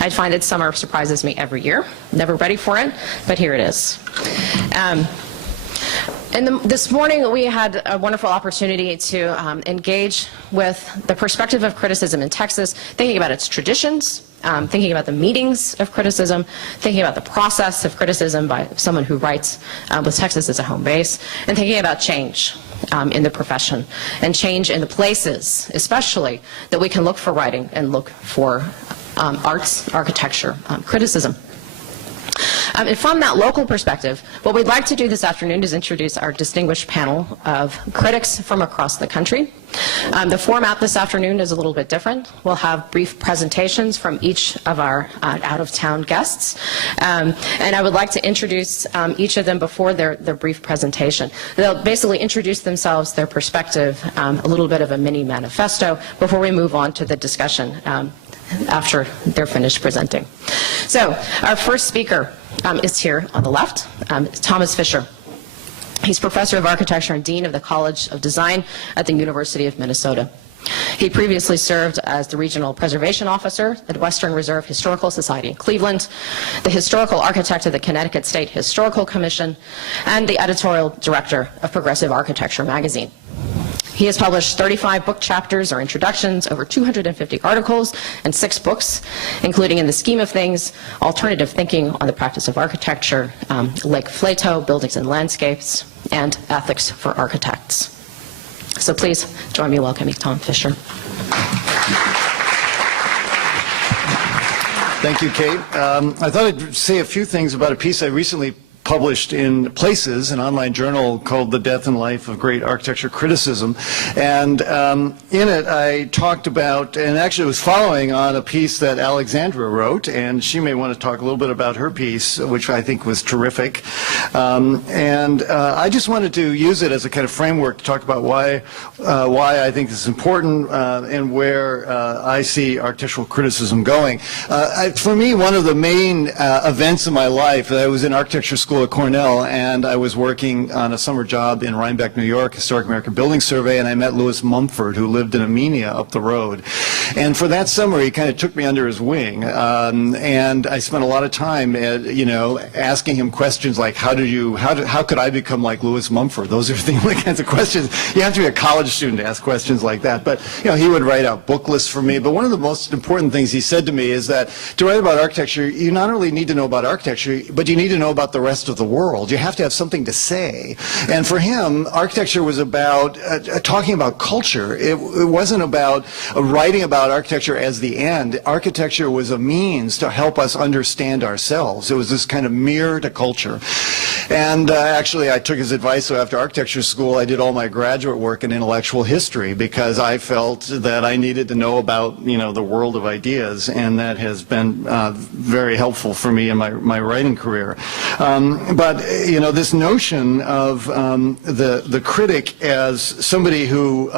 I find that summer surprises me every year. Never ready for it, but here it is. This morning we had a wonderful opportunity to engage with the perspective of criticism in Texas, thinking about its traditions, thinking about the meetings of criticism, thinking about the process of criticism by someone who writes with Texas as a home base, and thinking about change in the profession and change in the places, especially, that we can look for writing and look for arts, architecture, criticism. And from that local perspective, what we'd like to do this afternoon is introduce our distinguished panel of critics from across the country. The format this afternoon is a little bit different. We'll have brief presentations from each of our out-of-town guests. And I would like to introduce each of them before their brief presentation. They'll basically introduce themselves, their perspective, a little bit of a mini manifesto before we move on to the discussion after they're finished presenting. So our first speaker is here on the left, Thomas Fisher. He's professor of architecture and dean of the College of Design at the University of Minnesota. He previously served as the regional preservation officer at Western Reserve Historical Society in Cleveland, the historical architect of the Connecticut State Historical Commission, and the editorial director of Progressive Architecture magazine. He has published 35 book chapters or introductions, over 250 articles, and 6 books, including In the Scheme of Things, Alternative Thinking on the Practice of Architecture, Lake Flato, Buildings and Landscapes, and Ethics for Architects. So please join me in welcoming Tom Fisher. Thank you, Kate. I thought I'd say a few things about a piece I recently published in Places, an online journal called The Death and Life of Great Architecture Criticism. And in it I talked about, and actually it was following on a piece that Alexandra wrote, and she may want to talk a little bit about her piece, which I think was terrific. I just wanted to use it as a kind of framework to talk about why I think this is important and where I see architectural criticism going. For me, one of the main events in my life, I was in architecture school at Cornell, and I was working on a summer job in Rhinebeck, New York, Historic American Building Survey, and I met Louis Mumford, who lived in Amenia up the road. And for that summer, he kind of took me under his wing, and I spent a lot of time, asking him questions like, how could I become like Louis Mumford? Those are the kinds of questions. You have to be a college student to ask questions like that. But he would write out book lists for me. But one of the most important things he said to me is that to write about architecture, you not only need to know about architecture, but you need to know about the rest of the world. You have to have something to say. And for him, architecture was about talking about culture. It wasn't about writing about architecture as the end. Architecture was a means to help us understand ourselves. It was this kind of mirror to culture. And actually, I took his advice. So after architecture school, I did all my graduate work in intellectual history because I felt that I needed to know about, the world of ideas. And that has been very helpful for me in my writing career. But this notion of the critic as somebody who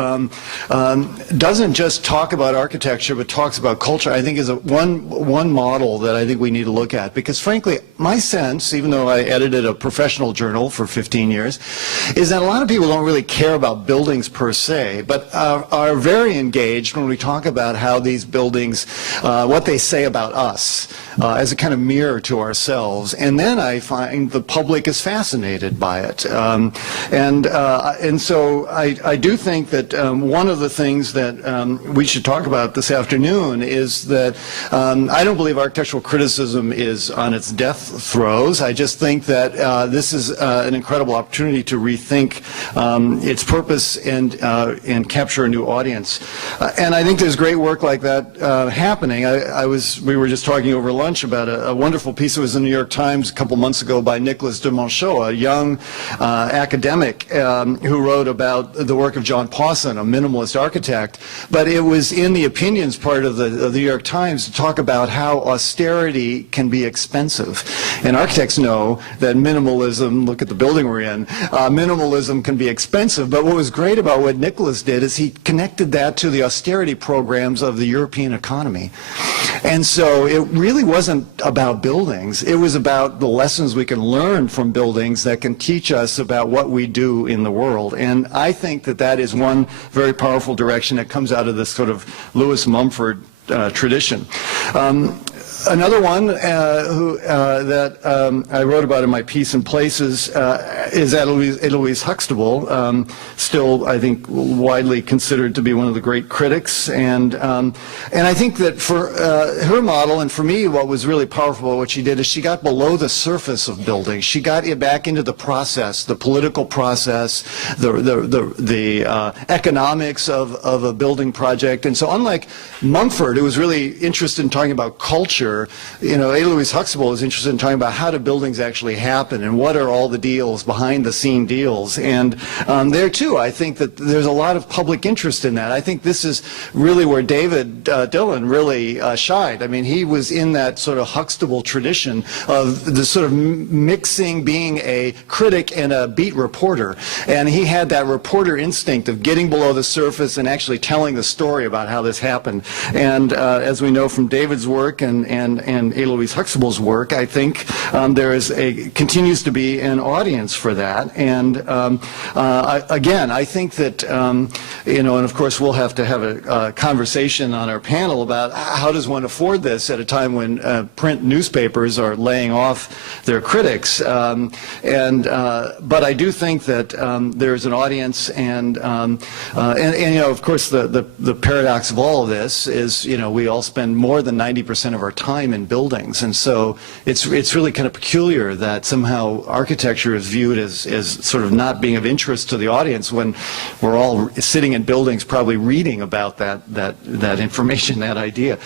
doesn't just talk about architecture but talks about culture, I think is one model that I think we need to look at. Because frankly, my sense, even though I edited a professional journal for 15 years, is that a lot of people don't really care about buildings per se, but are very engaged when we talk about how these buildings, what they say about us as a kind of mirror to ourselves. And then I find the public is fascinated by it. And so I do think that one of the things that we should talk about this afternoon is that I don't believe architectural criticism is on its death throes. I just think that this is an incredible opportunity to rethink its purpose and capture a new audience. And I think there's great work like that happening. We were just talking over lunch about a wonderful piece that was in the New York Times a couple months ago by Nicolas de Monchaux, a young academic who wrote about the work of John Pawson, a minimalist architect. But it was in the opinions part of the New York Times to talk about how austerity can be expensive. And architects know that minimalism, look at the building we're in, minimalism can be expensive. But what was great about what Nicolas did is he connected that to the austerity programs of the European economy. And so it really wasn't about buildings. It was about the lessons we can learn from buildings that can teach us about what we do in the world. And I think that that is one very powerful direction that comes out of this sort of Louis Mumford tradition. Another one that I wrote about in my piece in Places is Eloise Huxtable, still I think widely considered to be one of the great critics, and I think that for her model, and for me what was really powerful about what she did is she got below the surface of buildings. She got back into the process, the political process, the economics of a building project. And so unlike Mumford, who was really interested in talking about culture, Eloise Huxtable was interested in talking about how do buildings actually happen and what are all the deals, behind the scene deals. And there too, I think that there's a lot of public interest in that. I think this is really where David Dillon really shined. I mean, he was in that sort of Huxtable tradition of the sort of mixing being a critic and a beat reporter. And he had that reporter instinct of getting below the surface and actually telling the story about how this happened. And as we know from David's work and Eloise Huxtable's work, I think there is continues to be an audience for that. And again, I think that, and of course we'll have to have a conversation on our panel about how does one afford this at a time when print newspapers are laying off their critics. But I do think that there's an audience, and of course the paradox of all of this is, we all spend more than 90% of our time in buildings, and so it's really kind of peculiar that somehow architecture is viewed as sort of not being of interest to the audience when we're all sitting in buildings probably reading about that information, that idea.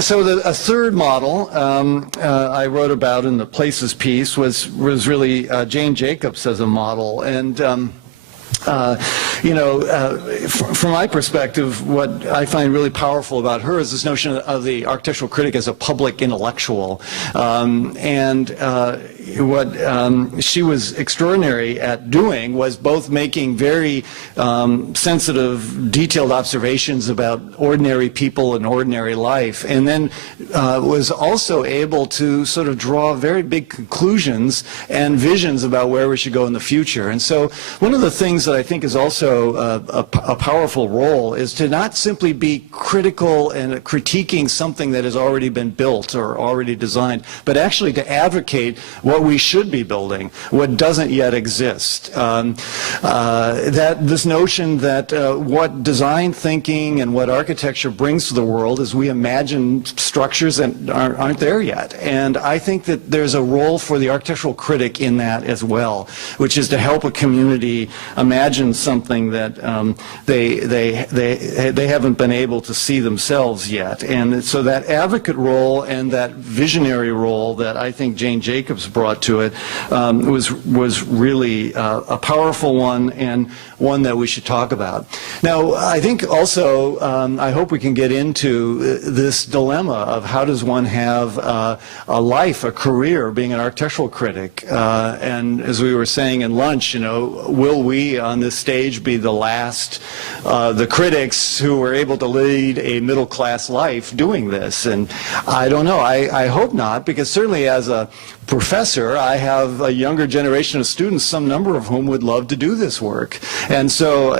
So a third model I wrote about in the Places piece was really Jane Jacobs as a model, and from my perspective, what I find really powerful about her is this notion of the architectural critic as a public intellectual. What she was extraordinary at doing was both making very sensitive, detailed observations about ordinary people and ordinary life, and then was also able to sort of draw very big conclusions and visions about where we should go in the future. And so one of the things that I think is also a powerful role is to not simply be critical and critiquing something that has already been built or already designed, but actually to advocate what we should be building, what doesn't yet exist. That this notion that what design thinking and what architecture brings to the world is we imagine structures that aren't there yet. And I think that there's a role for the architectural critic in that as well, which is to help a community imagine something that they haven't been able to see themselves yet. And so that advocate role and that visionary role that I think Jane Jacobs brought to it was really a powerful one, and one that we should talk about. Now, I think also, I hope we can get into this dilemma of how does one have a life, a career, being an architectural critic. And as we were saying in lunch, will we on this stage be the last, the critics who were able to lead a middle-class life doing this? And I don't know. I hope not, because certainly as a professor, I have a younger generation of students, some number of whom would love to do this work. And so,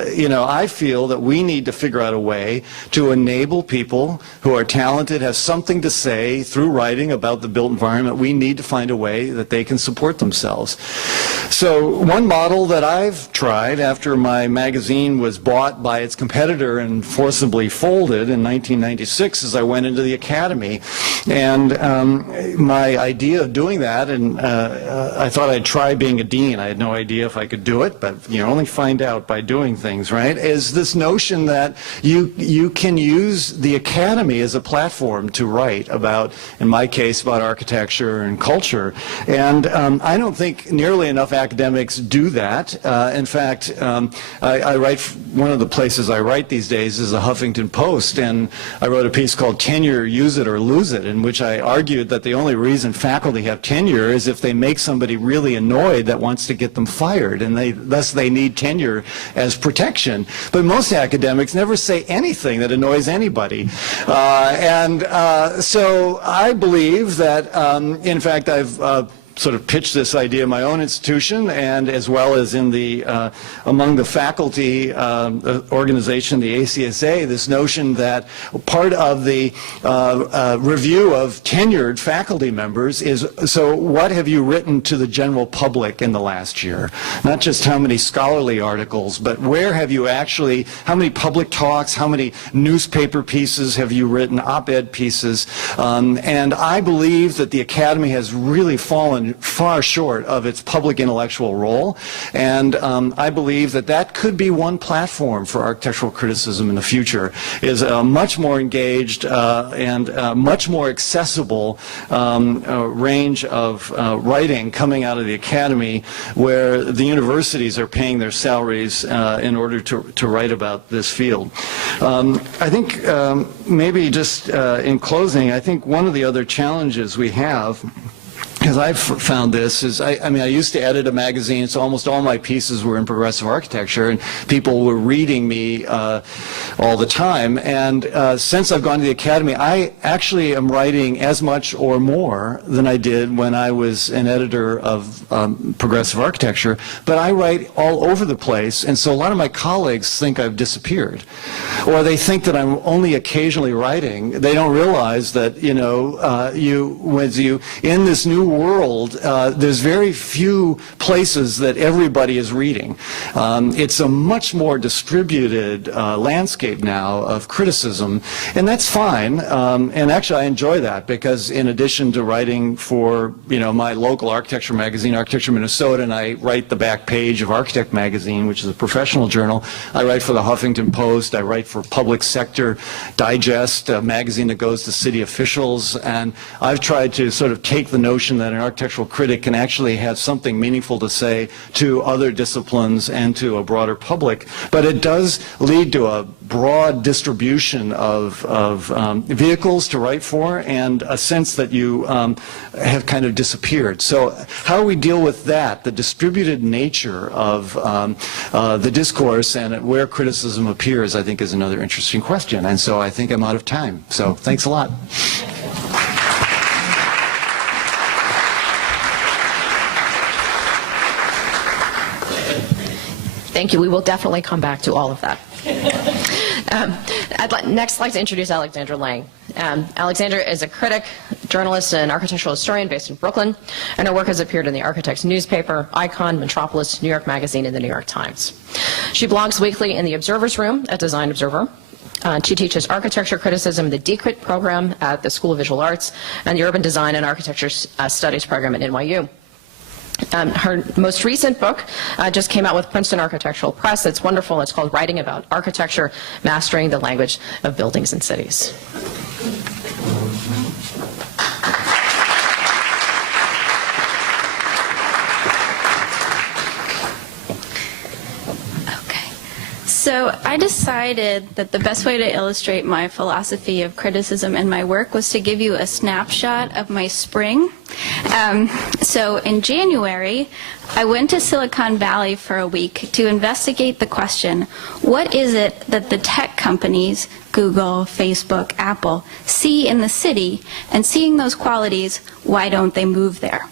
I feel that we need to figure out a way to enable people who are talented, have something to say through writing about the built environment. We need to find a way that they can support themselves. So one model that I've tried after my magazine was bought by its competitor and forcibly folded in 1996 is I went into the academy. And my idea of doing that, and I thought I'd try being a dean. I had no idea if I could do it, but you only find out by doing things, right? Is this notion that you can use the academy as a platform to write about, in my case, about architecture and culture. And I don't think nearly enough academics do that. In fact, I write, one of the places I write these days is the Huffington Post, and I wrote a piece called Tenure, Use It or Lose It, in which I argued that the only reason faculty have tenure is if they make somebody really annoyed that wants to get them fired, and thus they need tenure as protection. But most academics never say anything that annoys anybody. So I believe that, in fact, I've sort of pitched this idea in my own institution and as well as in the among the faculty organization, the ACSA, this notion that part of the review of tenured faculty members is, so what have you written to the general public in the last year? Not just how many scholarly articles, but where have you actually, how many public talks, how many newspaper pieces have you written, op-ed pieces? And I believe that the Academy has really fallen far short of its public intellectual role, and I believe that that could be one platform for architectural criticism in the future, is a much more engaged and much more accessible range of writing coming out of the Academy, where the universities are paying their salaries in order to write about this field. I think maybe just in closing, I think one of the other challenges we have, because I've found this, is I mean, I used to edit a magazine, so almost all my pieces were in progressive architecture, and people were reading me all the time. And since I've gone to the Academy, I actually am writing as much or more than I did when I was an editor of progressive architecture, but I write all over the place, and so a lot of my colleagues think I've disappeared. Or they think that I'm only occasionally writing. They don't realize that, you know, in this new world, there's very few places that everybody is reading. It's a much more distributed landscape now of criticism, and that's fine. And actually, I enjoy that, because in addition to writing for, you know, my local architecture magazine, Architecture Minnesota, and I write the back page of Architect Magazine, which is a professional journal. I write for the Huffington Post. I write for Public Sector Digest, a magazine that goes to city officials, and I've tried to sort of take the notion that an architectural critic can actually have something meaningful to say to other disciplines and to a broader public. But it does lead to a broad distribution of vehicles to write for, and a sense that you have kind of disappeared. So how do we deal with that? The distributed nature of the discourse and where criticism appears, I think, is another interesting question. And so I think I'm out of time. So thanks a lot. Thank you. We will definitely come back to all of that. I'd next like to introduce Alexandra Lange. Alexandra is a critic, journalist, and architectural historian based in Brooklyn, and her work has appeared in the Architect's newspaper, Icon, Metropolis, New York Magazine, and the New York Times. She blogs weekly in the Observer's Room at Design Observer. She teaches architecture criticism in the DCRIT program at the School of Visual Arts and the Urban Design and Architecture Studies program at NYU. Her most recent book just came out with Princeton Architectural Press. It's wonderful. It's called Writing About Architecture, Mastering the Language of Buildings and Cities. So I decided that the best way to illustrate my philosophy of criticism and my work was to give you a snapshot of my spring. So in January, I went to Silicon Valley for a week to investigate the question, what is it that the tech companies, Google, Facebook, Apple, see in the city, and seeing those qualities, why don't they move there?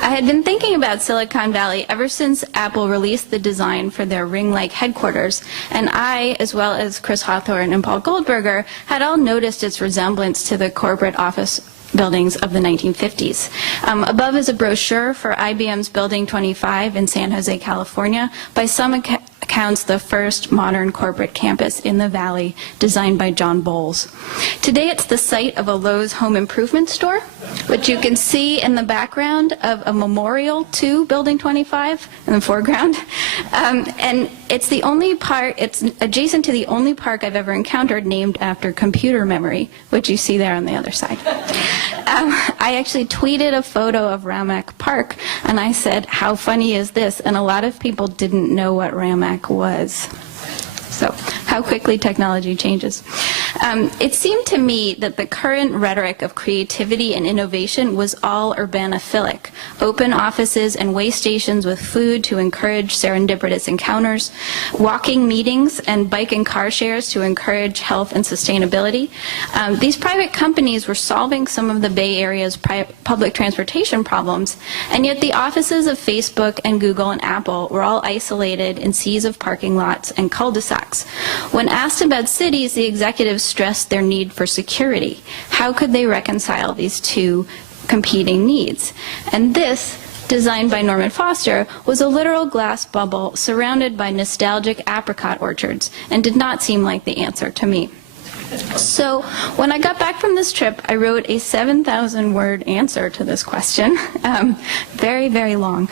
I had been thinking about Silicon Valley ever since Apple released the design for their ring-like headquarters, and I, as well as Chris Hawthorne and Paul Goldberger, had all noticed its resemblance to the corporate office buildings of the 1950s. Above is a brochure for IBM's Building 25 in San Jose, California, by some accounts the first modern corporate campus in the Valley, designed by John Bowles. Today it's the site of a Lowe's home improvement store, which you can see in the background of a memorial to Building 25 in the foreground. And it's the only park, it's adjacent to the only park I've ever encountered named after computer memory, which you see there on the other side. I actually tweeted a photo of Ramack Park, and I said, how funny is this? And a lot of people didn't know what Ramack was. So how quickly technology changes. It seemed to me that the current rhetoric of creativity and innovation was all urbanophilic. Open offices and way stations with food to encourage serendipitous encounters, walking meetings and bike and car shares to encourage health and sustainability. These private companies were solving some of the Bay Area's public transportation problems, and yet the offices of Facebook and Google and Apple were all isolated in seas of parking lots and cul-de-sacs. When asked about cities, the executives stressed their need for security. How could they reconcile these two competing needs? And this, designed by Norman Foster, was a literal glass bubble surrounded by nostalgic apricot orchards, and did not seem like the answer to me. So when I got back from this trip, I wrote a 7,000-word answer to this question, very, very long,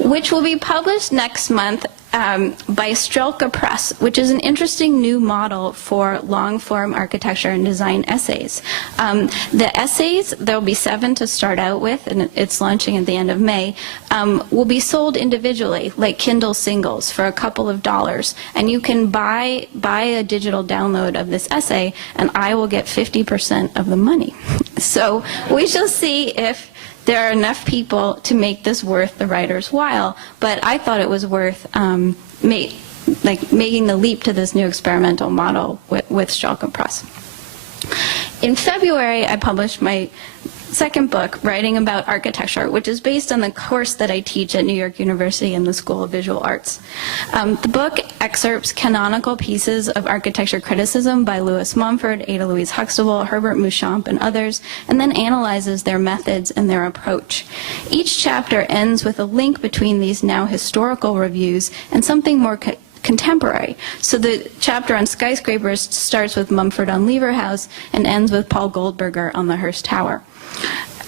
which will be published next month by Sharpe Press, which is an interesting new model for long-form architecture and design essays. The essays, there'll be 7 to start out with, and it's launching at the end of May, will be sold individually, like Kindle singles, for a couple of dollars. And you can buy a digital download of this essay, and I will get 50% of the money. So we shall see if there are enough people to make this worth the writer's while, but I thought it was worth making the leap to this new experimental model with Sharpe Press. In February, I published my second book, Writing About Architecture, which is based on the course that I teach at New York University in the School of Visual Arts. The book excerpts canonical pieces of architecture criticism by Lewis Mumford, Ada Louise Huxtable, Herbert Muschamp, and others, and then analyzes their methods and their approach. Each chapter ends with a link between these now historical reviews and something more contemporary. So the chapter on skyscrapers starts with Mumford on Lever House and ends with Paul Goldberger on the Hearst Tower.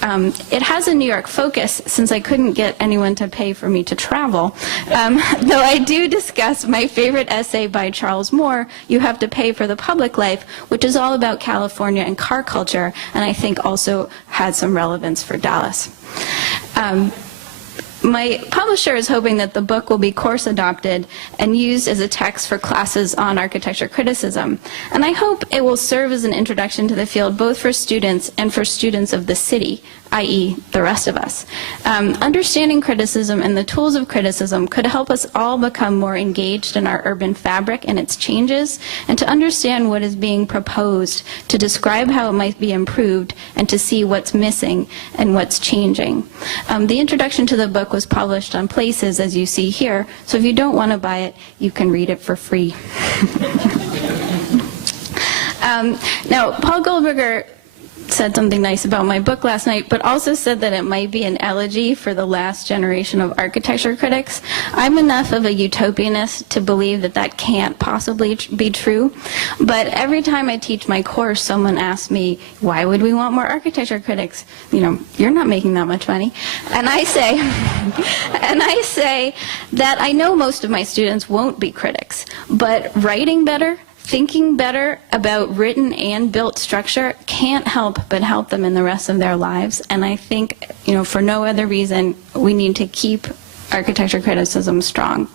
It has a New York focus, since I couldn't get anyone to pay for me to travel, though I do discuss my favorite essay by Charles Moore, You Have to Pay for the Public Life, which is all about California and car culture, and I think also had some relevance for Dallas. My publisher is hoping that the book will be course adopted and used as a text for classes on architecture criticism. And I hope it will serve as an introduction to the field both for students and for students of the city, i.e. the rest of us. Understanding criticism and the tools of criticism could help us all become more engaged in our urban fabric and its changes, and to understand what is being proposed, to describe how it might be improved, and to see what's missing and what's changing. The introduction to the book was published on Places, as you see here, so if you don't want to buy it, you can read it for free. Now, Paul Goldberger said something nice about my book last night, but also said that it might be an elegy for the last generation of architecture critics. I'm enough of a utopianist to believe that that can't possibly be true, but every time I teach my course, someone asks me, why would we want more architecture critics? You know, you're not making that much money. And I say, that I know most of my students won't be critics, but writing better, thinking better about written and built structure can't help but help them in the rest of their lives. And I think, you know, for no other reason, we need to keep architecture criticism strong.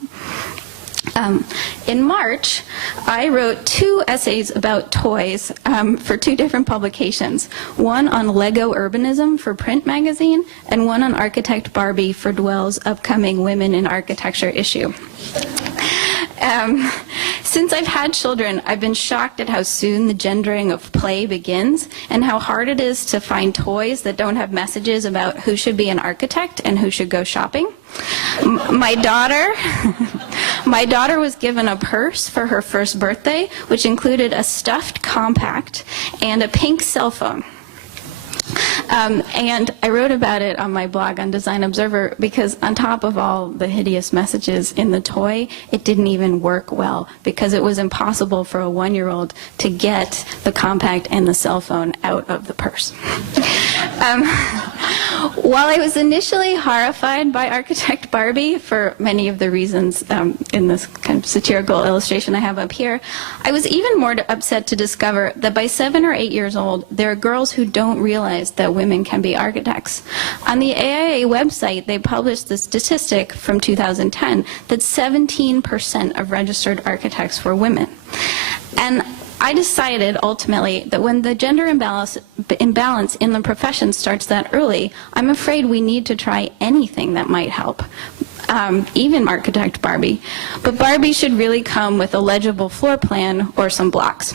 In March, I wrote 2 essays about toys for 2 different publications, one on Lego urbanism for Print magazine, and one on Architect Barbie for Dwell's upcoming Women in Architecture issue. Since I've had children, I've been shocked at how soon the gendering of play begins, and how hard it is to find toys that don't have messages about who should be an architect and who should go shopping. My daughter was given a purse for her first birthday, which included a stuffed compact and a pink cell phone. And I wrote about it on my blog on Design Observer because on top of all the hideous messages in the toy, it didn't even work well because it was impossible for a 1-year-old to get the compact and the cell phone out of the purse. While I was initially horrified by architect Barbie for many of the reasons in this kind of satirical illustration I have up here, I was even more upset to discover that by 7 or 8 years old, there are girls who don't realize that women can be architects. On the AIA website, they published the statistic from 2010 that 17% of registered architects were women. And I decided ultimately that when the gender imbalance in the profession starts that early, I'm afraid we need to try anything that might help, even architect Barbie. But Barbie should really come with a legible floor plan or some blocks.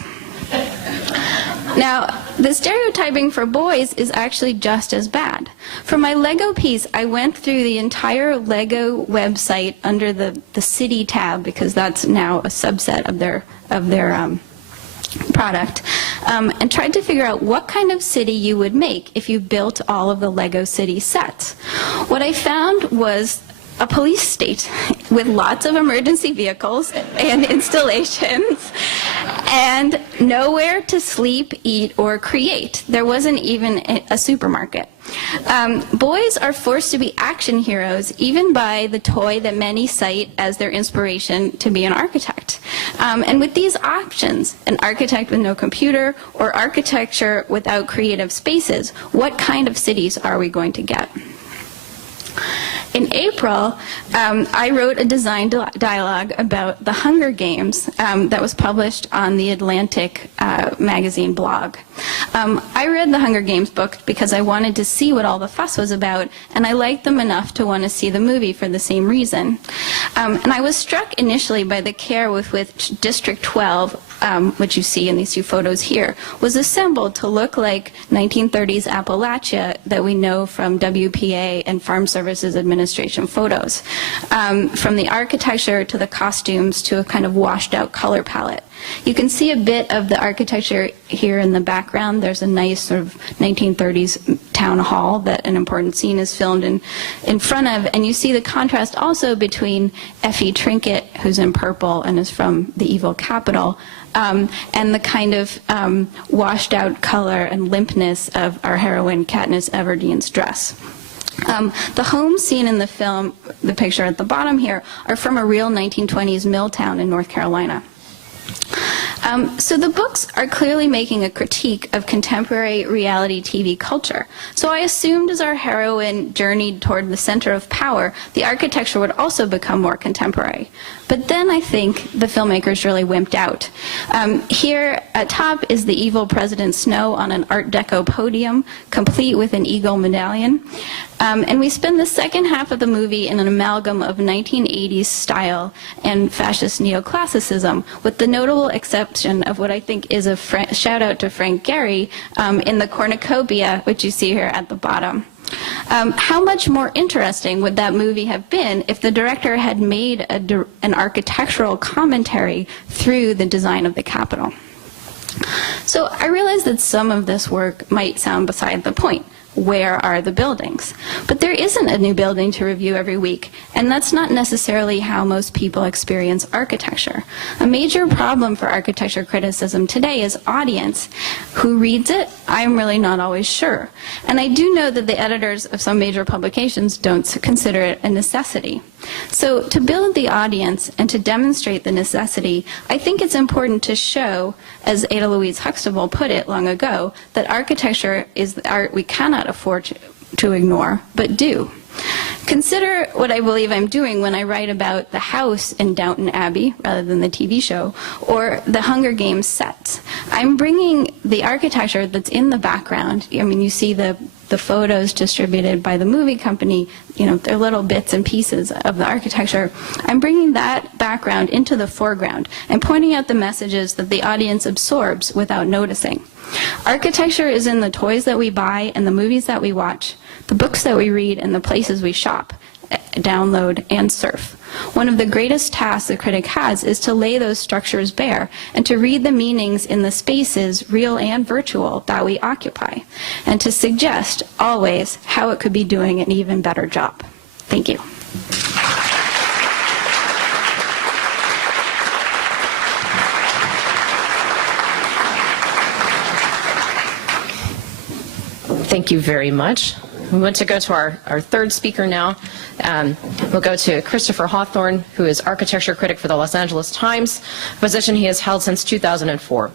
Now, the stereotyping for boys is actually just as bad. For my Lego piece, I went through the entire Lego website under the city tab, because that's now a subset of their product, and tried to figure out what kind of city you would make if you built all of the Lego city sets. What I found was a police state with lots of emergency vehicles and installations and nowhere to sleep, eat, or create. There wasn't even a supermarket. Boys are forced to be action heroes, even by the toy that many cite as their inspiration to be an architect. And with these options, an architect with no computer or architecture without creative spaces, what kind of cities are we going to get? In April, I wrote a design dialogue about the Hunger Games that was published on the Atlantic magazine blog. I read the Hunger Games book because I wanted to see what all the fuss was about, and I liked them enough to want to see the movie for the same reason. And I was struck initially by the care with which District 12, which you see in these two photos here, was assembled to look like 1930s Appalachia that we know from WPA and Farm Services Administration photos. From the architecture to the costumes to a kind of washed out color palette. You can see a bit of the architecture here in the background. There's a nice sort of 1930s town hall that an important scene is filmed in front of, and you see the contrast also between Effie Trinket, who's in purple and is from the evil capital, and the kind of washed out color and limpness of our heroine Katniss Everdeen's dress. The homes seen in the film, the picture at the bottom here, are from a real 1920s mill town in North Carolina. So the books are clearly making a critique of contemporary reality TV culture. So I assumed as our heroine journeyed toward the center of power, the architecture would also become more contemporary. But then I think the filmmakers really wimped out. Here at top is the evil President Snow on an Art Deco podium, complete with an eagle medallion. And we spend the second half of the movie in an amalgam of 1980s style and fascist neoclassicism, with the notable exception of what I think is a shout out to Frank Gehry in the cornucopia, which you see here at the bottom. How much more interesting would that movie have been if the director had made an architectural commentary through the design of the Capitol? So I realize that some of this work might sound beside the point. Where are the buildings? But there isn't a new building to review every week, and that's not necessarily how most people experience architecture. A major problem for architecture criticism today is audience. Who reads it? I'm really not always sure. And I do know that the editors of some major publications don't consider it a necessity. So to build the audience and to demonstrate the necessity, I think it's important to show, as Ada Louise Huxtable put it long ago, that architecture is the art we cannot afford to ignore, but do. Consider what I believe I'm doing when I write about the house in Downton Abbey, rather than the TV show, or the Hunger Games sets. I'm bringing the architecture that's in the background. I mean, you see the photos distributed by the movie company, you know, they're little bits and pieces of the architecture. I'm bringing that background into the foreground and pointing out the messages that the audience absorbs without noticing. Architecture is in the toys that we buy and the movies that we watch, the books that we read, and the places we shop, download, and surf. One of the greatest tasks a critic has is to lay those structures bare and to read the meanings in the spaces, real and virtual, that we occupy, and to suggest, always, how it could be doing an even better job. Thank you. Thank you very much. We want to go to our third speaker now. We'll go to Christopher Hawthorne, who is architecture critic for the Los Angeles Times, a position he has held since 2004.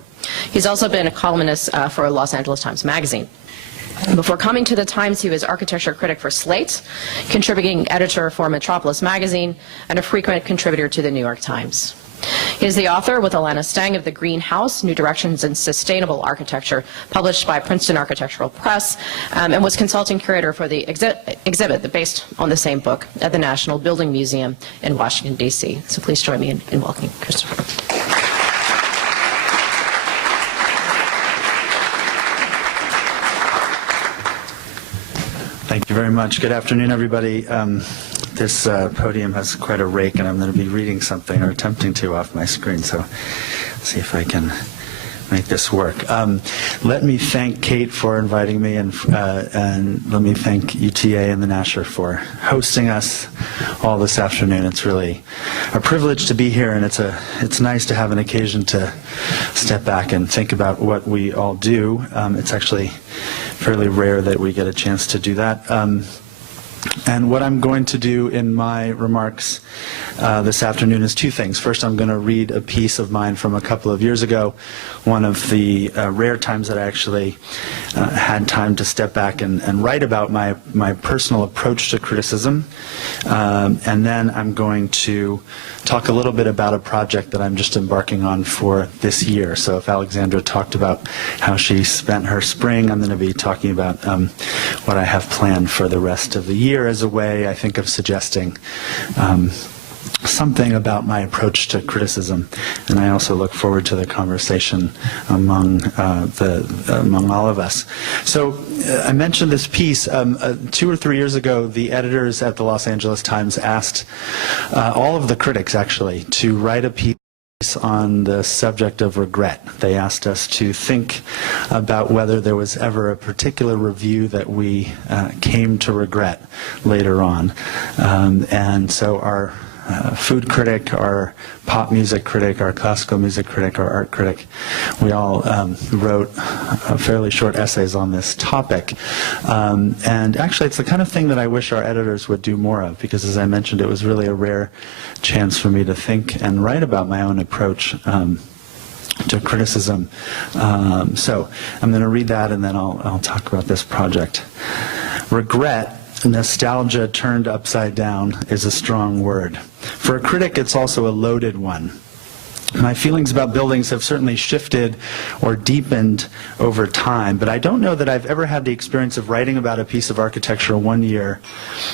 He's also been a columnist for Los Angeles Times Magazine. Before coming to the Times, he was architecture critic for Slate, contributing editor for Metropolis Magazine, and a frequent contributor to the New York Times. He is the author, with Alana Stang, of The Green House, New Directions in Sustainable Architecture, published by Princeton Architectural Press, and was consulting curator for the exhibit based on the same book at the National Building Museum in Washington, D.C. So please join me in welcoming Christopher. Thank you very much. Good afternoon, everybody. This podium has quite a rake, and I'm going to be reading something, or attempting to, off my screen, so let's see if I can make this work. Let me thank Kate for inviting me, and let me thank UTA and the Nasher for hosting us all this afternoon. It's really a privilege to be here, and it's nice to have an occasion to step back and think about what we all do. It's actually fairly rare that we get a chance to do that. And what I'm going to do in my remarks this afternoon is two things. First, I'm going to read a piece of mine from a couple of years ago, one of the rare times that I actually had time to step back and write about my personal approach to criticism. And then I'm going to talk a little bit about a project that I'm just embarking on for this year. So if Alexandra talked about how she spent her spring, I'm going to be talking about what I have planned for the rest of the year as a way, I think, of suggesting something about my approach to criticism, and I also look forward to the conversation among all of us. So I mentioned this piece 2 or 3 years ago. The editors at the Los Angeles Times asked all of the critics, actually, to write a piece on the subject of regret. They asked us to think about whether there was ever a particular review that we came to regret later on, and so our food critic, our pop music critic, our classical music critic, our art critic, we all wrote fairly short essays on this topic. And actually, it's the kind of thing that I wish our editors would do more of, because as I mentioned, it was really a rare chance for me to think and write about my own approach to criticism. So I'm going to read that, and then I'll talk about this project. Regret, nostalgia turned upside down, is a strong word. For a critic, it's also a loaded one. My feelings about buildings have certainly shifted or deepened over time, but I don't know that I've ever had the experience of writing about a piece of architecture one year,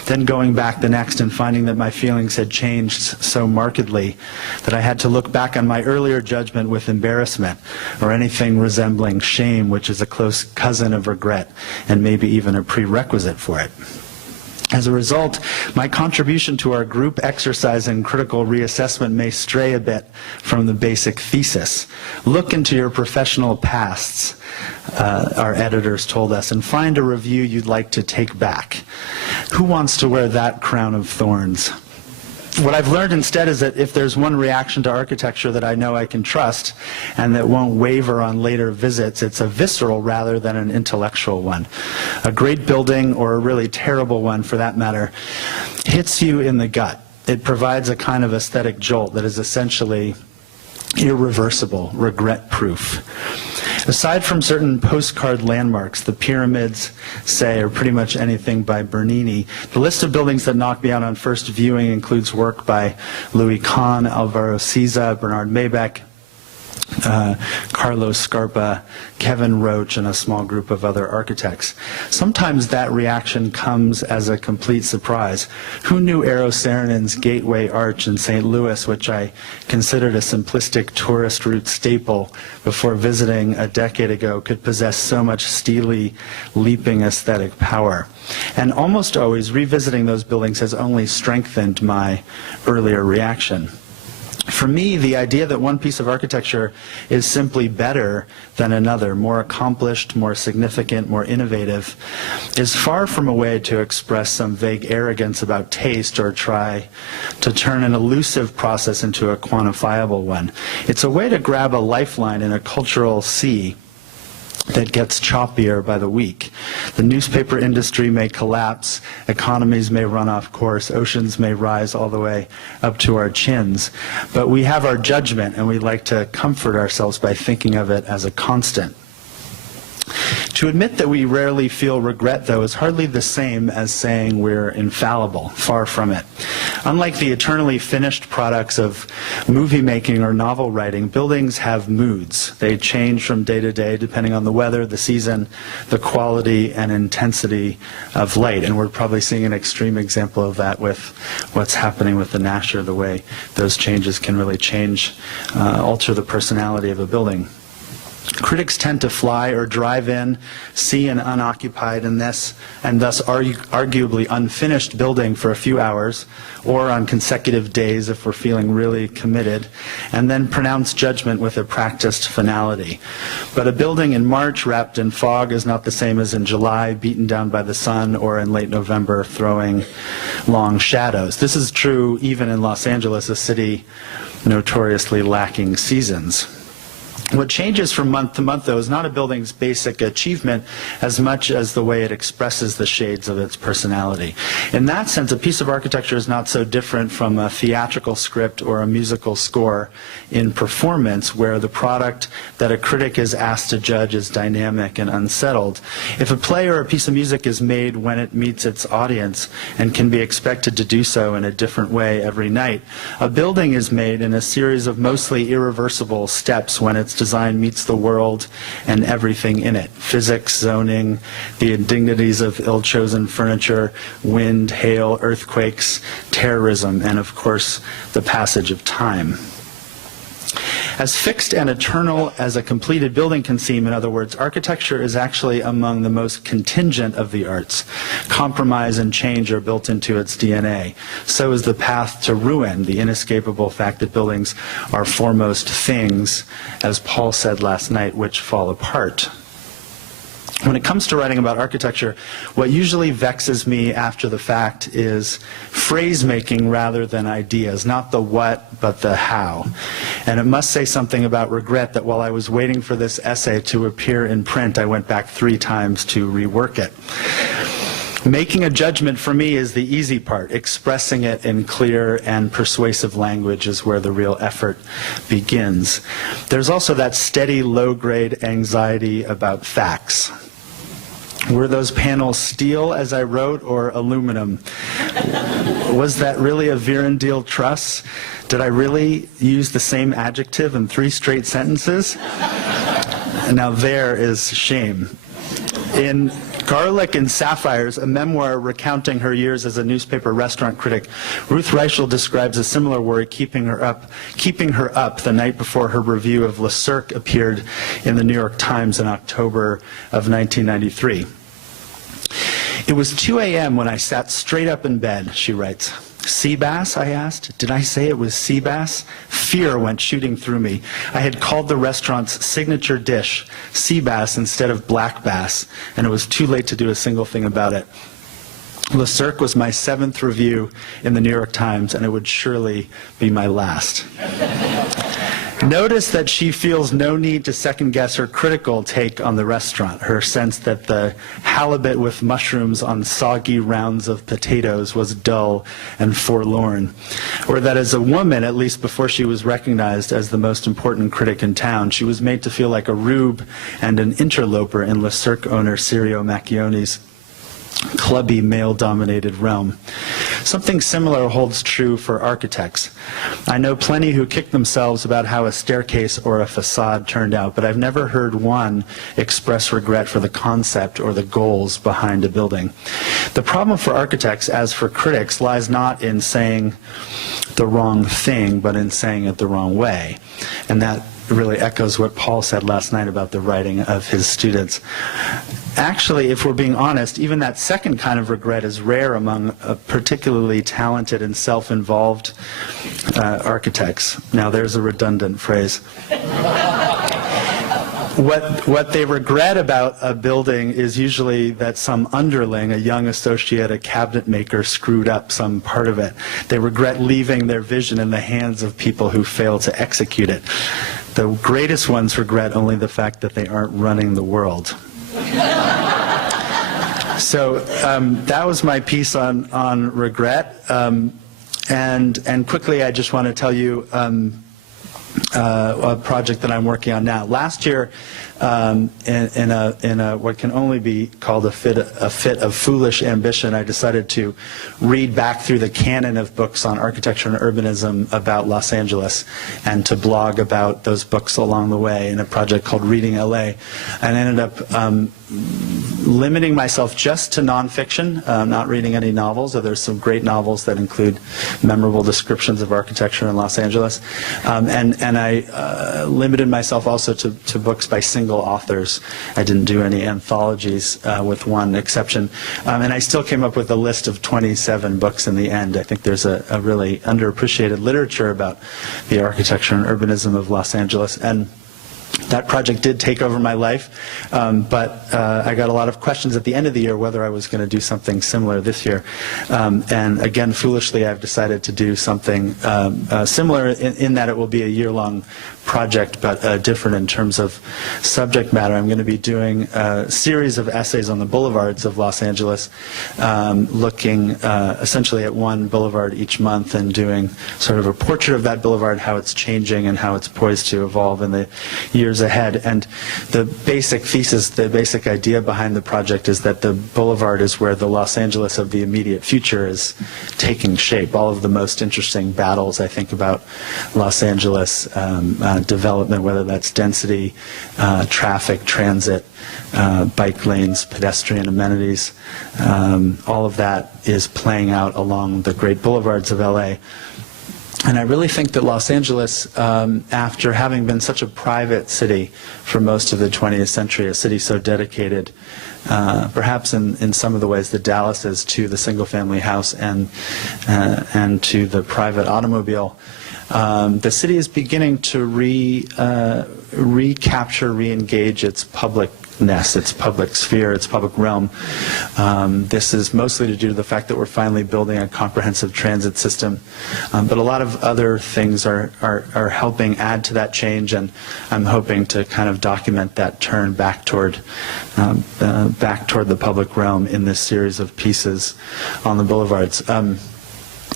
then going back the next and finding that my feelings had changed so markedly that I had to look back on my earlier judgment with embarrassment, or anything resembling shame, which is a close cousin of regret and maybe even a prerequisite for it. As a result, my contribution to our group exercise in critical reassessment may stray a bit from the basic thesis. Look into your professional pasts, our editors told us, and find a review you'd like to take back. Who wants to wear that crown of thorns? What I've learned instead is that if there's one reaction to architecture that I know I can trust and that won't waver on later visits, it's a visceral rather than an intellectual one. A great building, or a really terrible one for that matter, hits you in the gut. It provides a kind of aesthetic jolt that is essentially irreversible, regret-proof. Aside from certain postcard landmarks, the pyramids, say, or pretty much anything by Bernini, the list of buildings that knock me out on first viewing includes work by Louis Kahn, Alvaro Siza, Bernard Maybeck, Carlos Scarpa, Kevin Roach, and a small group of other architects. Sometimes that reaction comes as a complete surprise. Who knew Eero Saarinen's Gateway Arch in St. Louis, which I considered a simplistic tourist route staple before visiting a decade ago, could possess so much steely, leaping aesthetic power? And almost always, revisiting those buildings has only strengthened my earlier reaction. For me, the idea that one piece of architecture is simply better than another, more accomplished, more significant, more innovative, is far from a way to express some vague arrogance about taste or try to turn an elusive process into a quantifiable one. It's a way to grab a lifeline in a cultural sea that gets choppier by the week. The newspaper industry may collapse, economies may run off course, oceans may rise all the way up to our chins, but we have our judgment, and we like to comfort ourselves by thinking of it as a constant. To admit that we rarely feel regret, though, is hardly the same as saying we're infallible. Far from it. Unlike the eternally finished products of movie making or novel writing, buildings have moods. They change from day to day depending on the weather, the season, the quality and intensity of light. And we're probably seeing an extreme example of that with what's happening with the Nasher, the way those changes can really change, alter the personality of a building. Critics tend to fly or drive in, see an unoccupied and thus arguably unfinished building for a few hours, or on consecutive days if we're feeling really committed, and then pronounce judgment with a practiced finality. But a building in March wrapped in fog is not the same as in July, beaten down by the sun, or in late November throwing long shadows. This is true even in Los Angeles, a city notoriously lacking seasons. What changes from month to month, though, is not a building's basic achievement as much as the way it expresses the shades of its personality. In that sense, a piece of architecture is not so different from a theatrical script or a musical score in performance, where the product that a critic is asked to judge is dynamic and unsettled. If a play or a piece of music is made when it meets its audience and can be expected to do so in a different way every night, a building is made in a series of mostly irreversible steps when its design meets the world and everything in it. Physics, zoning, the indignities of ill-chosen furniture, wind, hail, earthquakes, terrorism, and of course, the passage of time. As fixed and eternal as a completed building can seem, in other words, architecture is actually among the most contingent of the arts. Compromise and change are built into its DNA. So is the path to ruin, the inescapable fact that buildings are foremost things, as Paul said last night, which fall apart. When it comes to writing about architecture, what usually vexes me after the fact is phrase-making rather than ideas, not the what, but the how. And it must say something about regret that while I was waiting for this essay to appear in print, I went back 3 times to rework it. Making a judgment for me is the easy part. Expressing it in clear and persuasive language is where the real effort begins. There's also that steady, low-grade anxiety about facts. Were those panels steel, as I wrote, or aluminum? Was that really a Virendeel truss? Did I really use the same adjective in 3 straight sentences? Now there is shame. In Garlic and Sapphires, a memoir recounting her years as a newspaper restaurant critic, Ruth Reichel describes a similar worry keeping her up the night before her review of Le Cirque appeared in the New York Times in October of 1993. It was 2 a.m. when I sat straight up in bed, she writes. Sea bass, I asked. Did I say it was sea bass? Fear went shooting through me. I had called the restaurant's signature dish sea bass instead of black bass, and it was too late to do a single thing about it. Le Cirque was my 7th review in the New York Times, and it would surely be my last. Notice that she feels no need to second-guess her critical take on the restaurant, her sense that the halibut with mushrooms on soggy rounds of potatoes was dull and forlorn, or that as a woman, at least before she was recognized as the most important critic in town, she was made to feel like a rube and an interloper in Le Cirque owner Sirio Macchioni's clubby, male-dominated realm. Something similar holds true for architects. I know plenty who kick themselves about how a staircase or a facade turned out, but I've never heard one express regret for the concept or the goals behind a building. The problem for architects, as for critics, lies not in saying the wrong thing, but in saying it the wrong way. And that really echoes what Paul said last night about the writing of his students. Actually, if we're being honest, even that second kind of regret is rare among particularly talented and self-involved architects. Now, there's a redundant phrase. What they regret about a building is usually that some underling, a young associate, a cabinet maker, screwed up some part of it. They regret leaving their vision in the hands of people who fail to execute it. The greatest ones regret only the fact that they aren't running the world. So that was my piece on regret. And quickly, I just want to tell you a project that I'm working on now. Last year, in a what can only be called a fit of foolish ambition, I decided to read back through the canon of books on architecture and urbanism about Los Angeles, and to blog about those books along the way in a project called Reading LA. And I ended up limiting myself just to nonfiction, not reading any novels, though there's some great novels that include memorable descriptions of architecture in Los Angeles. And I limited myself also to books by single authors. I didn't do any anthologies with one exception. And I still came up with a list of 27 books in the end. I think there's a really underappreciated literature about the architecture and urbanism of Los Angeles. And that project did take over my life, but I got a lot of questions at the end of the year whether I was going to do something similar this year. And again, foolishly, I've decided to do something similar in that it will be a year-long project, but different in terms of subject matter. I'm going to be doing a series of essays on the boulevards of Los Angeles, looking essentially at one boulevard each month and doing sort of a portrait of that boulevard, how it's changing and how it's poised to evolve in the years ahead. And the basic thesis, the basic idea behind the project is that the boulevard is where the Los Angeles of the immediate future is taking shape. All of the most interesting battles, I think, about Los Angeles development, whether that's density, traffic, transit, bike lanes, pedestrian amenities, all of that is playing out along the great boulevards of LA. And I really think that Los Angeles, after having been such a private city for most of the 20th century, a city so dedicated, perhaps in some of the ways that Dallas is, to the single-family house and to the private automobile, the city is beginning to recapture, re-engage its publicness, its public sphere, its public realm. This is mostly to do to the fact that we're finally building a comprehensive transit system, but a lot of other things are helping add to that change, and I'm hoping to kind of document that turn back toward the public realm in this series of pieces on the boulevards.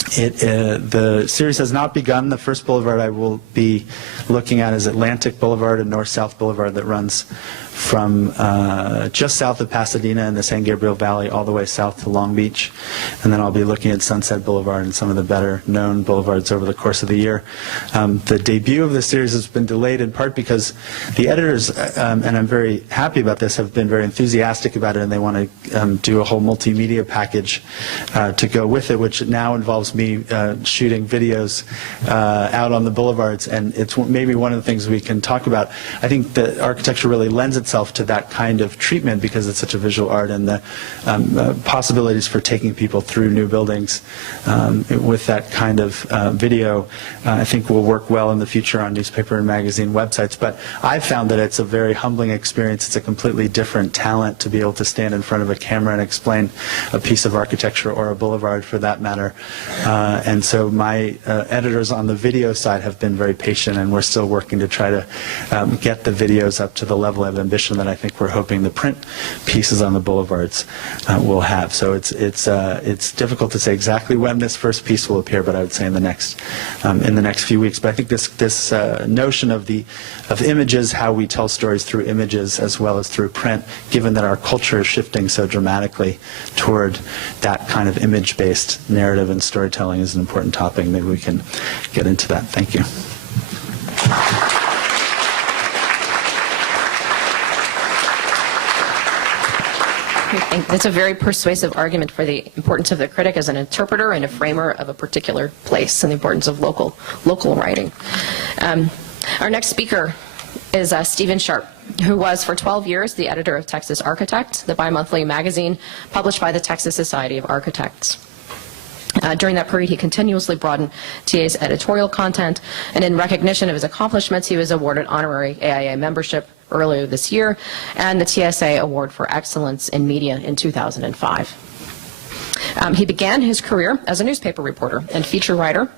The series has not begun. The first boulevard I will be looking at is Atlantic Boulevard, a north-south boulevard that runs from just south of Pasadena in the San Gabriel Valley all the way south to Long Beach. And then I'll be looking at Sunset Boulevard and some of the better-known boulevards over the course of the year. The debut of the series has been delayed in part because the editors, and I'm very happy about this, have been very enthusiastic about it, and they want to do a whole multimedia package to go with it, which now involves me shooting videos out on the boulevards. And it's maybe one of the things we can talk about. I think that architecture really lends itself to that kind of treatment because it's such a visual art, and the possibilities for taking people through new buildings with that kind of video I think will work well in the future on newspaper and magazine websites. But I've found that it's a very humbling experience. It's a completely different talent to be able to stand in front of a camera and explain a piece of architecture, or a boulevard for that matter. And so my editors on the video side have been very patient, and we're still working to try to get the videos up to the level of ambition that I think we're hoping the print pieces on the boulevards will have. So it's difficult to say exactly when this first piece will appear, but I would say in the next few weeks. But I think this notion of images, how we tell stories through images as well as through print, given that our culture is shifting so dramatically toward that kind of image-based narrative and storytelling, is an important topic. Maybe we can get into that. Thank you. That's a very persuasive argument for the importance of the critic as an interpreter and a framer of a particular place, and the importance of local writing. Our next speaker is Stephen Sharpe, who was for 12 years the editor of Texas Architect, the bi-monthly magazine published by the Texas Society of Architects. During that period, he continuously broadened TA's editorial content, and in recognition of his accomplishments, he was awarded honorary AIA membership earlier this year, and the TSA Award for Excellence in Media in 2005. He began his career as a newspaper reporter and feature writer,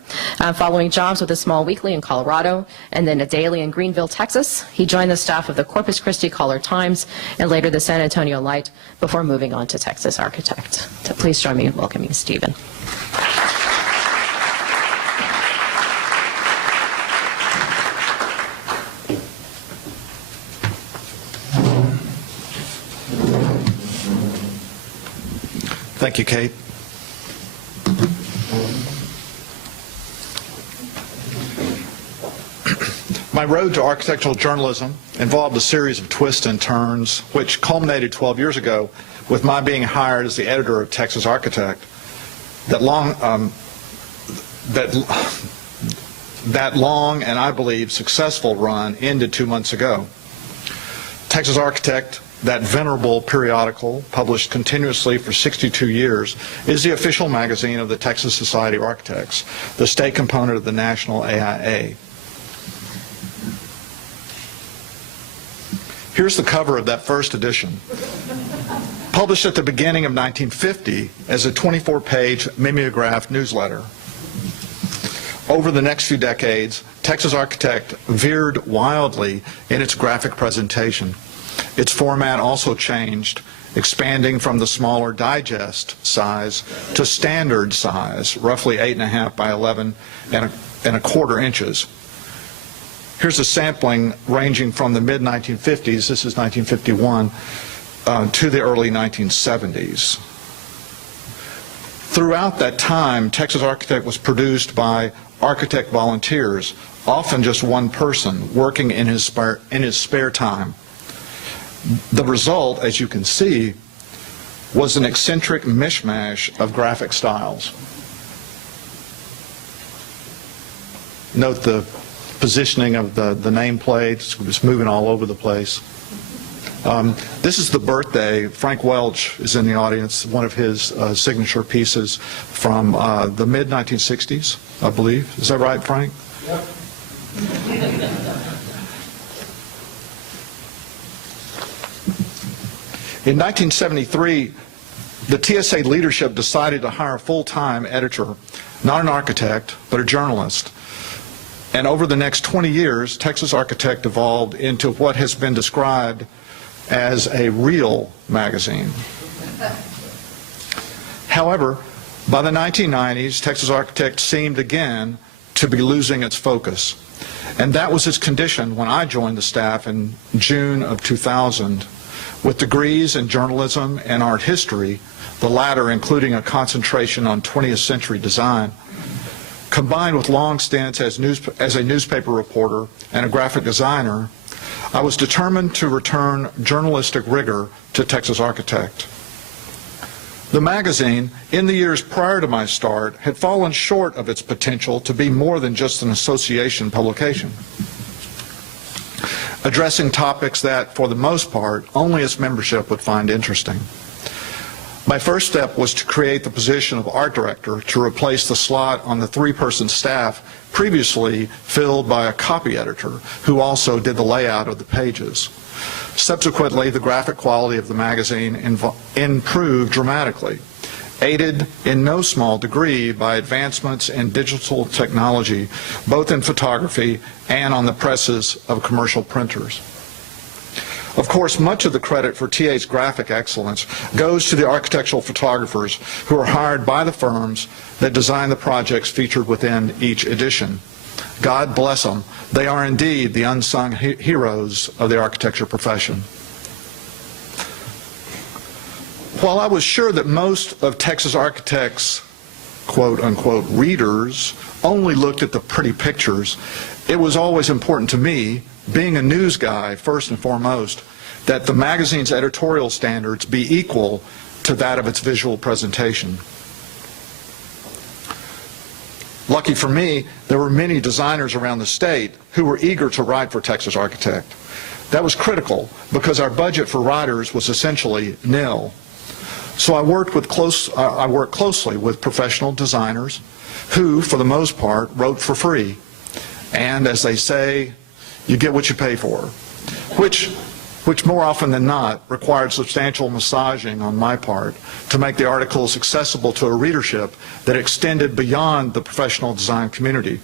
following jobs with a small weekly in Colorado and then a daily in Greenville, Texas. He joined the staff of the Corpus Christi Caller-Times and later the San Antonio Light before moving on to Texas Architect. So please join me in welcoming Stephen. Thank you, Kate. My road to architectural journalism involved a series of twists and turns, which culminated 12 years ago with my being hired as the editor of Texas Architect. That long and I believe successful run ended 2 months ago. Texas Architect, that venerable periodical, published continuously for 62 years, is the official magazine of the Texas Society of Architects, the state component of the National AIA. Here's the cover of that first edition. Published at the beginning of 1950 as a 24-page mimeographed newsletter. Over the next few decades, Texas Architect veered wildly in its graphic presentation. Its format also changed, expanding from the smaller digest size to standard size, roughly 8.5 by 11.25 inches. Here's a sampling ranging from the mid-1950s, this is 1951, to the early 1970s. Throughout that time, Texas Architect was produced by architect volunteers, often just one person, working in his spare time. The result, as you can see, was an eccentric mishmash of graphic styles. Note the positioning of the nameplate. It's moving all over the place. This is the birthday. Frank Welch is in the audience, one of his signature pieces from the mid-1960s, I believe. Is that right, Frank? Yep. In 1973, the TSA leadership decided to hire a full-time editor, not an architect, but a journalist. And over the next 20 years, Texas Architect evolved into what has been described as a real magazine. However, by the 1990s, Texas Architect seemed again to be losing its focus. And that was its condition when I joined the staff in June of 2000. With degrees in journalism and art history, the latter including a concentration on 20th century design, combined with long stints as a newspaper reporter and a graphic designer, I was determined to return journalistic rigor to Texas Architect. The magazine, in the years prior to my start, had fallen short of its potential to be more than just an association publication, addressing topics that, for the most part, only its membership would find interesting. My first step was to create the position of art director to replace the slot on the 3-person staff previously filled by a copy editor who also did the layout of the pages. Subsequently, the graphic quality of the magazine improved dramatically, aided in no small degree by advancements in digital technology, both in photography and on the presses of commercial printers. Of course, much of the credit for TA's graphic excellence goes to the architectural photographers who are hired by the firms that design the projects featured within each edition. God bless them. They are indeed the unsung heroes of the architecture profession. While I was sure that most of Texas Architect's quote-unquote readers only looked at the pretty pictures, it was always important to me, being a news guy first and foremost, that the magazine's editorial standards be equal to that of its visual presentation. Lucky for me, there were many designers around the state who were eager to write for Texas Architect. That was critical because our budget for writers was essentially nil. So I worked closely with professional designers who, for the most part, wrote for free. And as they say, you get what you pay for, which which more often than not required substantial massaging on my part to make the articles accessible to a readership that extended beyond the professional design community.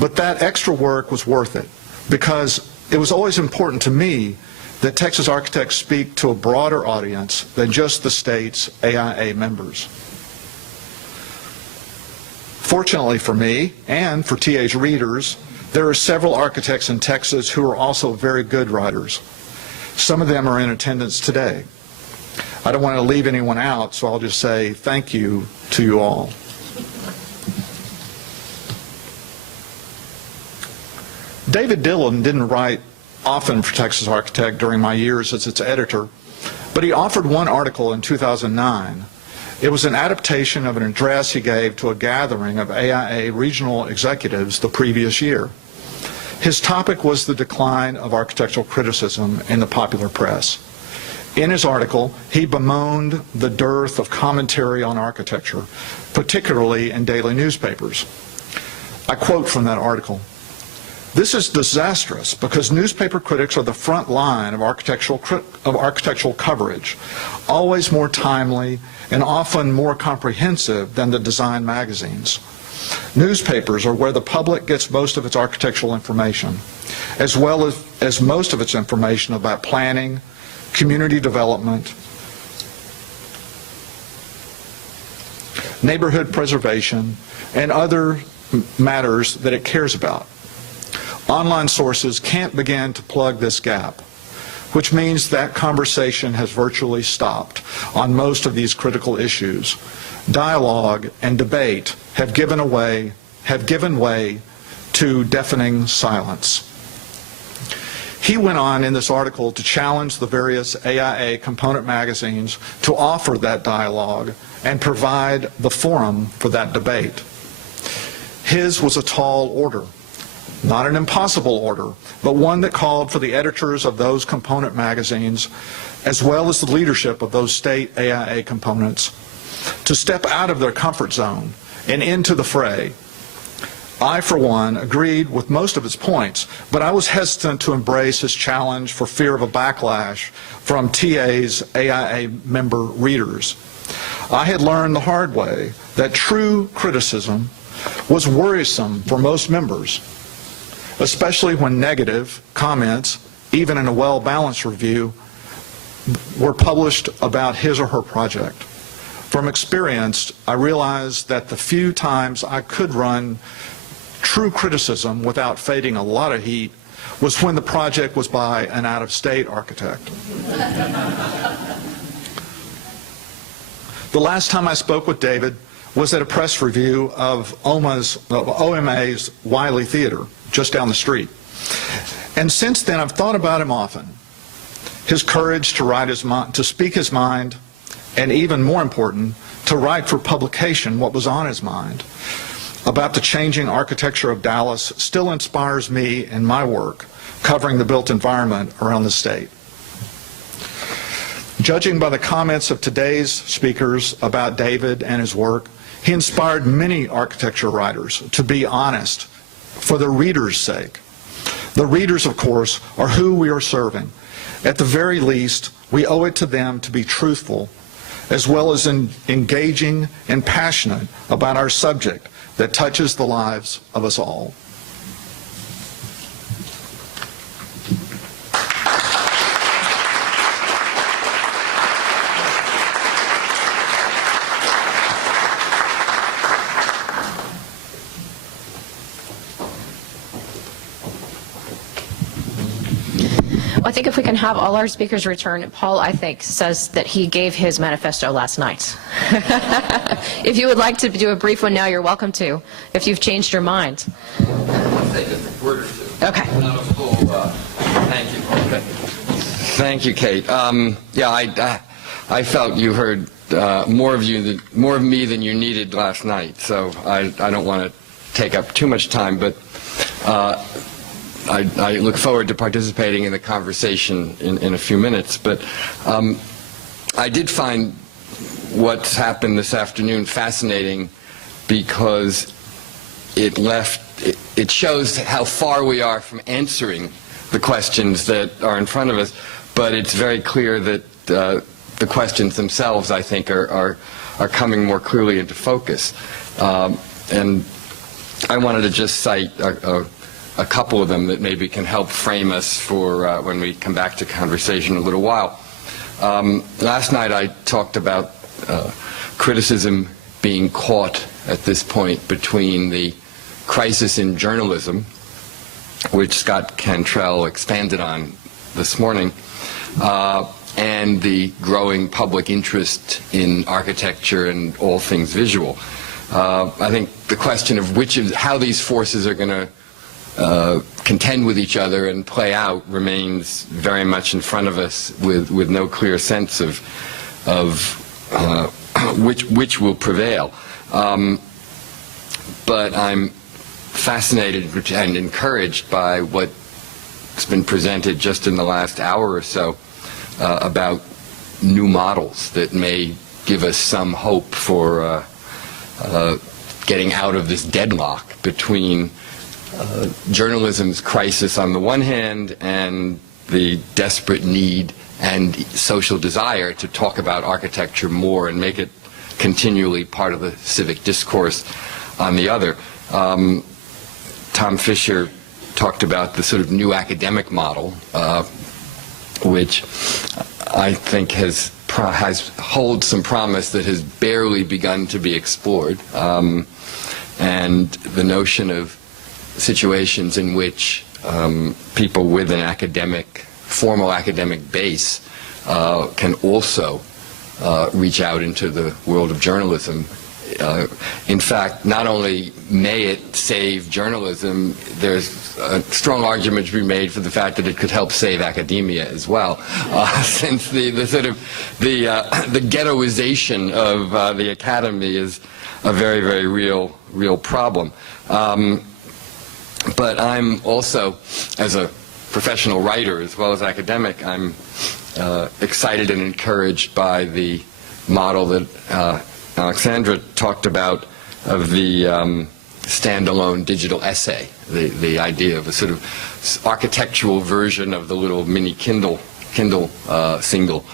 But that extra work was worth it, because it was always important to me that Texas architects speak to a broader audience than just the state's AIA members. Fortunately for me, and for TA's readers, there are several architects in Texas who are also very good writers. Some of them are in attendance today. I don't want to leave anyone out, so I'll just say thank you to you all. David Dillon didn't write often for Texas Architect during my years as its editor, but he offered one article in 2009. It was an adaptation of an address he gave to a gathering of AIA regional executives the previous year. His topic was the decline of architectural criticism in the popular press. In his article, he bemoaned the dearth of commentary on architecture, particularly in daily newspapers. I quote from that article: "This is disastrous because newspaper critics are the front line of architectural coverage, always more timely and often more comprehensive than the design magazines. Newspapers are where the public gets most of its architectural information, as well as most of its information about planning, community development, neighborhood preservation, and other matters that it cares about. Online sources can't begin to plug this gap, which means that conversation has virtually stopped on most of these critical issues. Dialogue and debate have given way to deafening silence." He went on in this article to challenge the various AIA component magazines to offer that dialogue and provide the forum for that debate. His was a tall order. Not an impossible order, but one that called for the editors of those component magazines, as well as the leadership of those state AIA components, to step out of their comfort zone and into the fray. I, for one, agreed with most of his points, but I was hesitant to embrace his challenge for fear of a backlash from TA's AIA member readers. I had learned the hard way that true criticism was worrisome for most members, especially when negative comments, even in a well-balanced review, were published about his or her project. From experience, I realized that the few times I could run true criticism without fading a lot of heat was when the project was by an out-of-state architect. The last time I spoke with David was at a press review of OMA's Wiley Theater, just down the street. And since then, I've thought about him often. His courage to write to speak his mind, and even more important, to write for publication what was on his mind about the changing architecture of Dallas still inspires me in my work covering the built environment around the state. Judging by the comments of today's speakers about David and his work, he inspired many architecture writers to be honest for the readers' sake. The readers, of course, are who we are serving. At the very least, we owe it to them to be truthful, as well as engaging and passionate about our subject that touches the lives of us all. I think if we can have all our speakers return, Paul, I think, says that he gave his manifesto last night. If you would like to do a brief one now, you're welcome to, if you've changed your mind. I want to say just a word or two. Okay. Not a full, thank you. Okay. Thank you, Kate. Yeah, I felt you heard more of me than you needed last night, so I don't want to take up too much time, but I look forward to participating in the conversation in a few minutes. But I did find what's happened this afternoon fascinating because it shows how far we are from answering the questions that are in front of us, but it's very clear that the questions themselves, I think, are coming more clearly into focus. And I wanted to just cite a couple of them that maybe can help frame us for when we come back to conversation in a little while. Last night I talked about criticism being caught at this point between the crisis in journalism, which Scott Cantrell expanded on this morning, and the growing public interest in architecture and all things visual. I think the question of how these forces are going to contend with each other and play out remains very much in front of us, with no clear sense of which will prevail. But I'm fascinated and encouraged by what's been presented just in the last hour or so about new models that may give us some hope for getting out of this deadlock between journalism's crisis on the one hand and the desperate need and social desire to talk about architecture more and make it continually part of the civic discourse on the other. Tom Fisher talked about the sort of new academic model, which I think holds some promise that has barely begun to be explored, and the notion of situations in which people with an formal academic base can also reach out into the world of journalism. In fact, not only may it save journalism, there's a strong argument to be made for the fact that it could help save academia as well, since the sort of the ghettoization of the academy is a very, very real problem. But I'm also, as a professional writer as well as academic, I'm excited and encouraged by the model that Alexandra talked about of the standalone digital essay, the idea of a sort of architectural version of the little mini Kindle single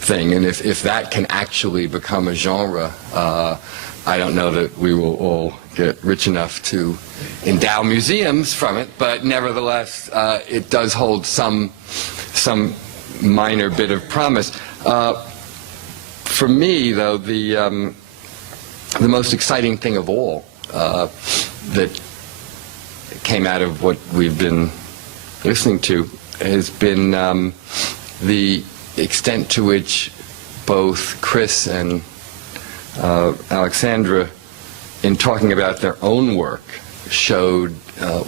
thing. And if that can actually become a genre, I don't know that we will all get rich enough to endow museums from it, but nevertheless, it does hold some minor bit of promise. For me, though, the most exciting thing of all that came out of what we've been listening to has been the extent to which both Chris and Alexandra, in talking about their own work, showed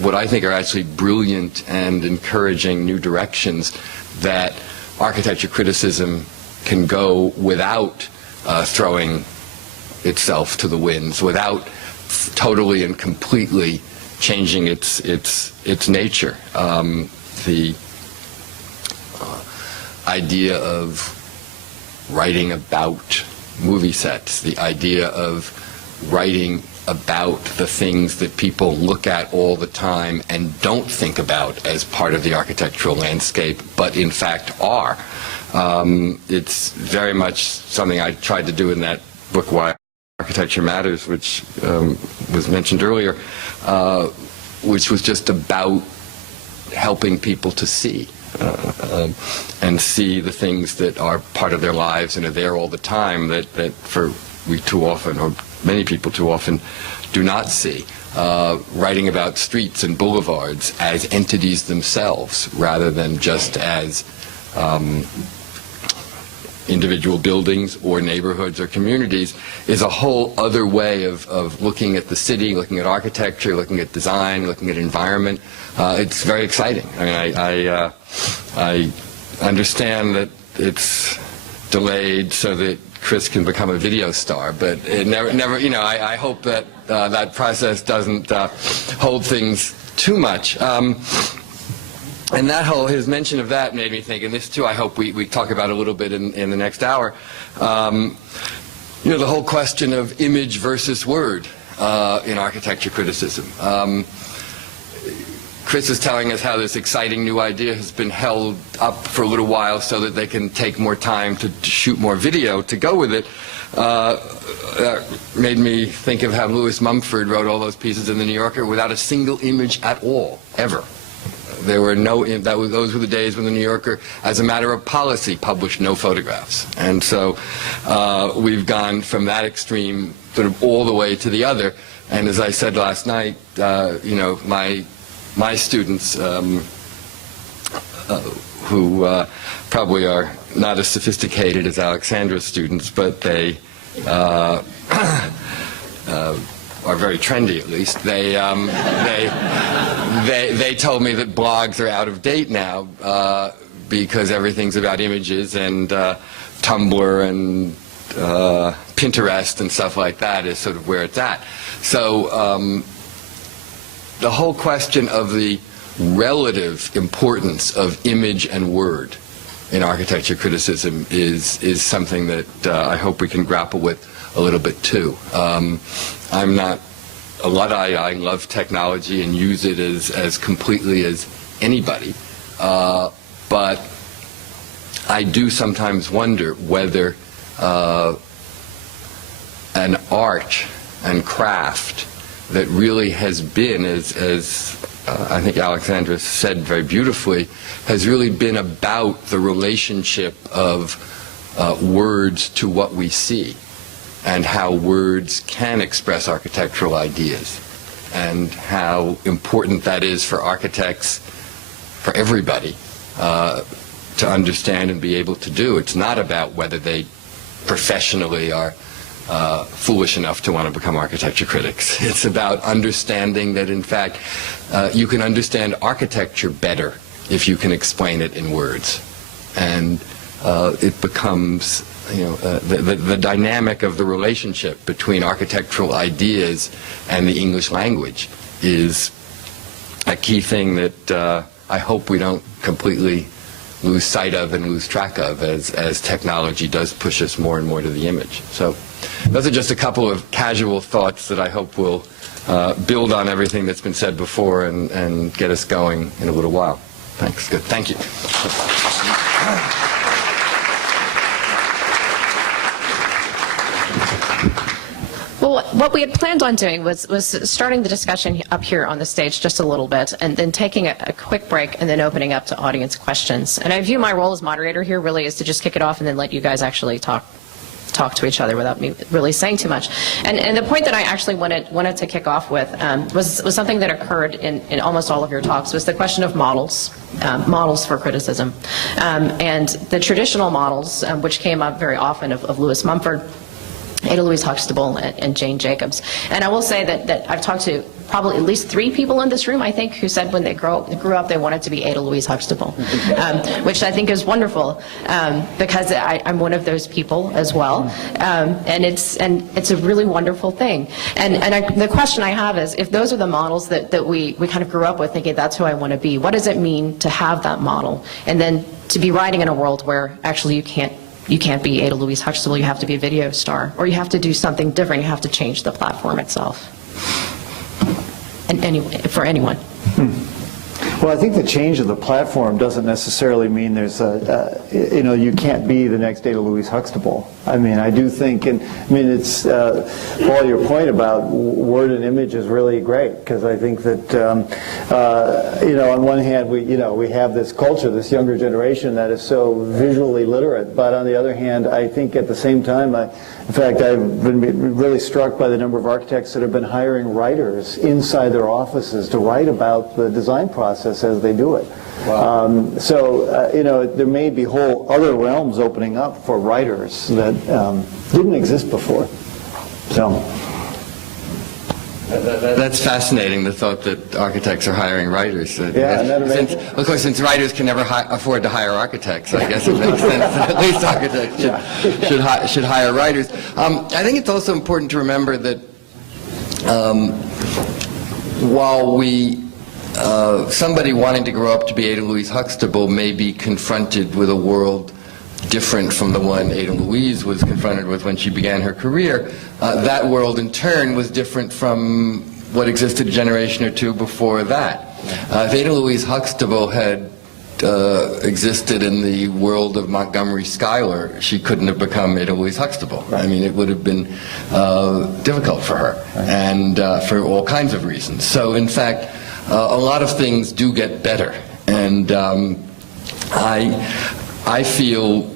what I think are actually brilliant and encouraging new directions that architecture criticism can go without throwing itself to the winds, without totally and completely changing its nature. The idea of writing about movie sets, the idea of writing about the things that people look at all the time and don't think about as part of the architectural landscape, but in fact are. It's very much something I tried to do in that book, Why Architecture Matters, which was mentioned earlier, which was just about helping people to see and see the things that are part of their lives and are there all the time that we too often, or many people too often, do not see. Writing about streets and boulevards as entities themselves rather than just as individual buildings or neighborhoods or communities is a whole other way of looking at the city, looking at architecture, looking at design, looking at environment. It's very exciting. I mean, I understand that it's delayed so that Chris can become a video star, but it never, you know, I hope that that process doesn't hold things too much. And his mention of that made me think, and this too I hope we talk about a little bit in the next hour, you know, the whole question of image versus word in architecture criticism. Chris is telling us how this exciting new idea has been held up for a little while so that they can take more time to shoot more video to go with it. That made me think of how Lewis Mumford wrote all those pieces in the New Yorker without a single image at all, ever. There were those were the days when the New Yorker, as a matter of policy, published no photographs. And so we've gone from that extreme sort of all the way to the other. And as I said last night, you know, my students, who probably are not as sophisticated as Alexandra's students, but they are very trendy, at least. They told me that blogs are out of date now because everything's about images, and Tumblr and Pinterest and stuff like that is sort of where it's at. So the whole question of the relative importance of image and word in architecture criticism is something that I hope we can grapple with a little bit too. I'm not a Luddite. I love technology and use it as completely as anybody, but I do sometimes wonder whether an art and craft that really has been, as I think Alexandra said very beautifully, has really been about the relationship of words to what we see, and how words can express architectural ideas, and how important that is for architects, for everybody, to understand and be able to do. It's not about whether they professionally are foolish enough to want to become architecture critics. It's about understanding that, in fact, you can understand architecture better if you can explain it in words. And it becomes, you know, the dynamic of the relationship between architectural ideas and the English language is a key thing that I hope we don't completely lose sight of and lose track of as technology does push us more and more to the image. So those are just a couple of casual thoughts that I hope will build on everything that's been said before and get us going in a little while. Thanks. Good. Thank you. Well, what we had planned on doing was starting the discussion up here on the stage just a little bit, and then taking a quick break and then opening up to audience questions. And I view my role as moderator here really is to just kick it off and then let you guys actually talk to each other without me really saying too much. And the point that I actually wanted to kick off with was something that occurred in almost all of your talks, was the question of models for criticism. And the traditional models, which came up very often of Lewis Mumford, Ada Louise Huxtable, and Jane Jacobs. And I will say that I've talked to probably at least 3 people in this room, I think, who said when they grew up they wanted to be Ada Louise Huxtable, which I think is wonderful, because I'm one of those people as well, and it's a really wonderful thing. And the question I have is, if those are the models that we kind of grew up with, thinking that's who I want to be, what does it mean to have that model, and then to be writing in a world where actually you can't be Ada Louise Huxtable, you have to be a video star, or you have to do something different, you have to change the platform itself. And anyway, for anyone. Well, I think the change of the platform doesn't necessarily mean there's you can't be the next Ada Louise Huxtable. I mean, I do think, it's, Paul, your point about word and image is really great, because I think that, on one hand, we have this culture, this younger generation that is so visually literate, but on the other hand, I think at the same time, in fact, I've been really struck by the number of architects that have been hiring writers inside their offices to write about the design process as they do it. Wow. There may be whole other realms opening up for writers that didn't exist before. So. That's fascinating, the thought that architects are hiring writers. Of course, since writers can never afford to hire architects, I guess it makes sense that at least architects should hire writers. I think it's also important to remember that while somebody wanting to grow up to be Ada Louise Huxtable may be confronted with a world different from the one Ada Louise was confronted with when she began her career, that world in turn was different from what existed a generation or two before that. If Ada Louise Huxtable had existed in the world of Montgomery Schuyler, she couldn't have become Ada Louise Huxtable. I mean, it would have been difficult for her, and for all kinds of reasons. So, in fact, a lot of things do get better, and I feel,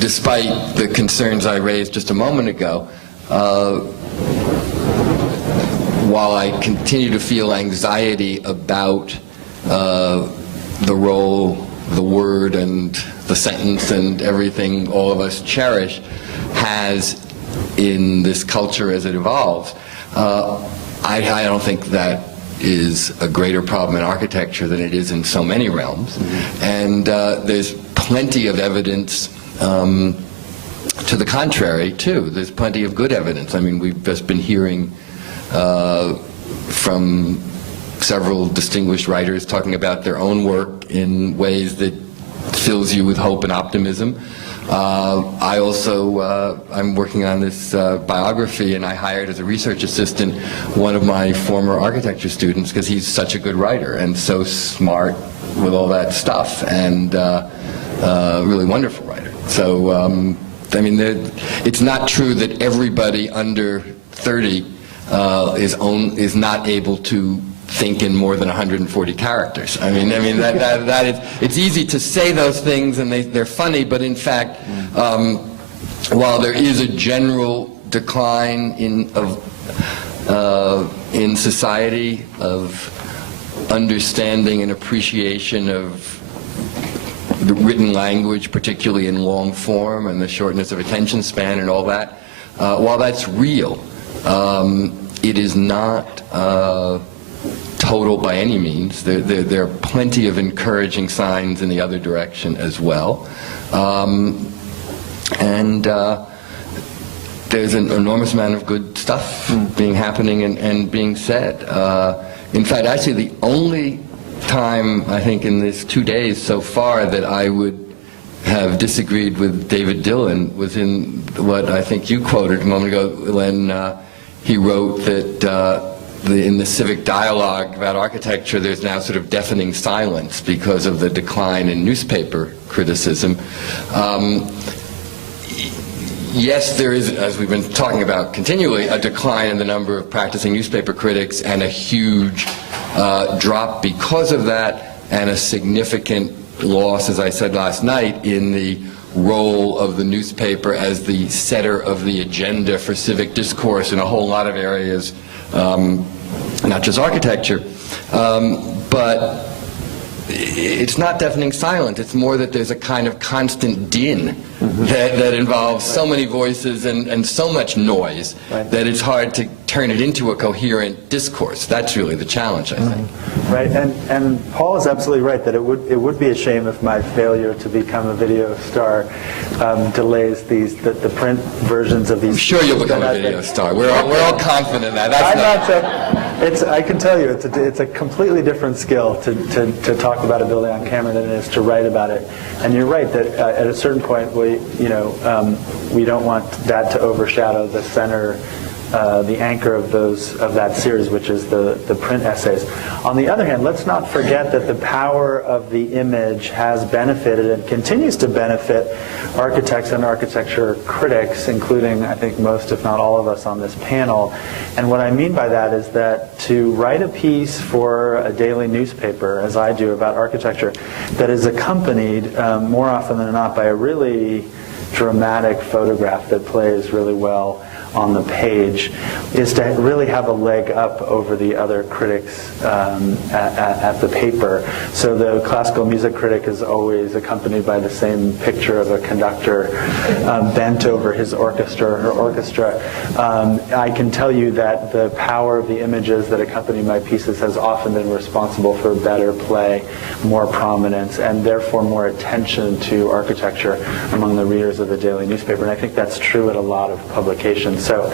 despite the concerns I raised just a moment ago, while I continue to feel anxiety about the role, the word, and the sentence, and everything all of us cherish has in this culture as it evolves, I don't think that is a greater problem in architecture than it is in so many realms. And there's plenty of evidence to the contrary, too. There's plenty of good evidence. I mean, we've just been hearing from several distinguished writers talking about their own work in ways that fills you with hope and optimism. I also, I'm working on this biography, and I hired as a research assistant one of my former architecture students because he's such a good writer and so smart with all that stuff, and really wonderful writer. So, I mean, it's not true that everybody under 30 is not able to think in more than 140 characters. I mean that is, it's easy to say those things and they're funny, but in fact, while there is a general decline in society of understanding and appreciation of the written language, particularly in long form, and the shortness of attention span and all that, while that's real, it is not total by any means. There are plenty of encouraging signs in the other direction as well. And there's an enormous amount of good stuff happening and being said. In fact, actually, the only time, I think, in these 2 days so far that I would have disagreed with David Dillon was in what I think you quoted a moment ago when he wrote that in the civic dialogue about architecture, there's now sort of deafening silence because of the decline in newspaper criticism. Yes, there is, as we've been talking about continually, a decline in the number of practicing newspaper critics, and a huge drop because of that, and a significant loss, as I said last night, in the role of the newspaper as the setter of the agenda for civic discourse in a whole lot of areas, not just architecture. But it's not deafening silence. It's more that there's a kind of constant din that involves so many voices and so much noise that it's hard to turn it into a coherent discourse. That's really the challenge, I think. Right, and Paul is absolutely right that it would be a shame if my failure to become a video star delays the print versions of these. I'm sure you'll become a video star. We're all confident in that. I can tell you, it's a completely different skill to talk about a building on camera than it is to write about it. And you're right that at a certain point, we don't want that to overshadow the center, the anchor of that series, which is the print essays. On the other hand, let's not forget that the power of the image has benefited and continues to benefit architects and architecture critics, including, I think, most, if not all of us on this panel. And what I mean by that is that to write a piece for a daily newspaper, as I do, about architecture, that is accompanied more often than not by a really dramatic photograph that plays really well on the page, is to really have a leg up over the other critics at the paper. So the classical music critic is always accompanied by the same picture of a conductor bent over his orchestra or her orchestra. I can tell you that the power of the images that accompany my pieces has often been responsible for better play, more prominence, and therefore more attention to architecture among the readers of the daily newspaper. And I think that's true at a lot of publications. So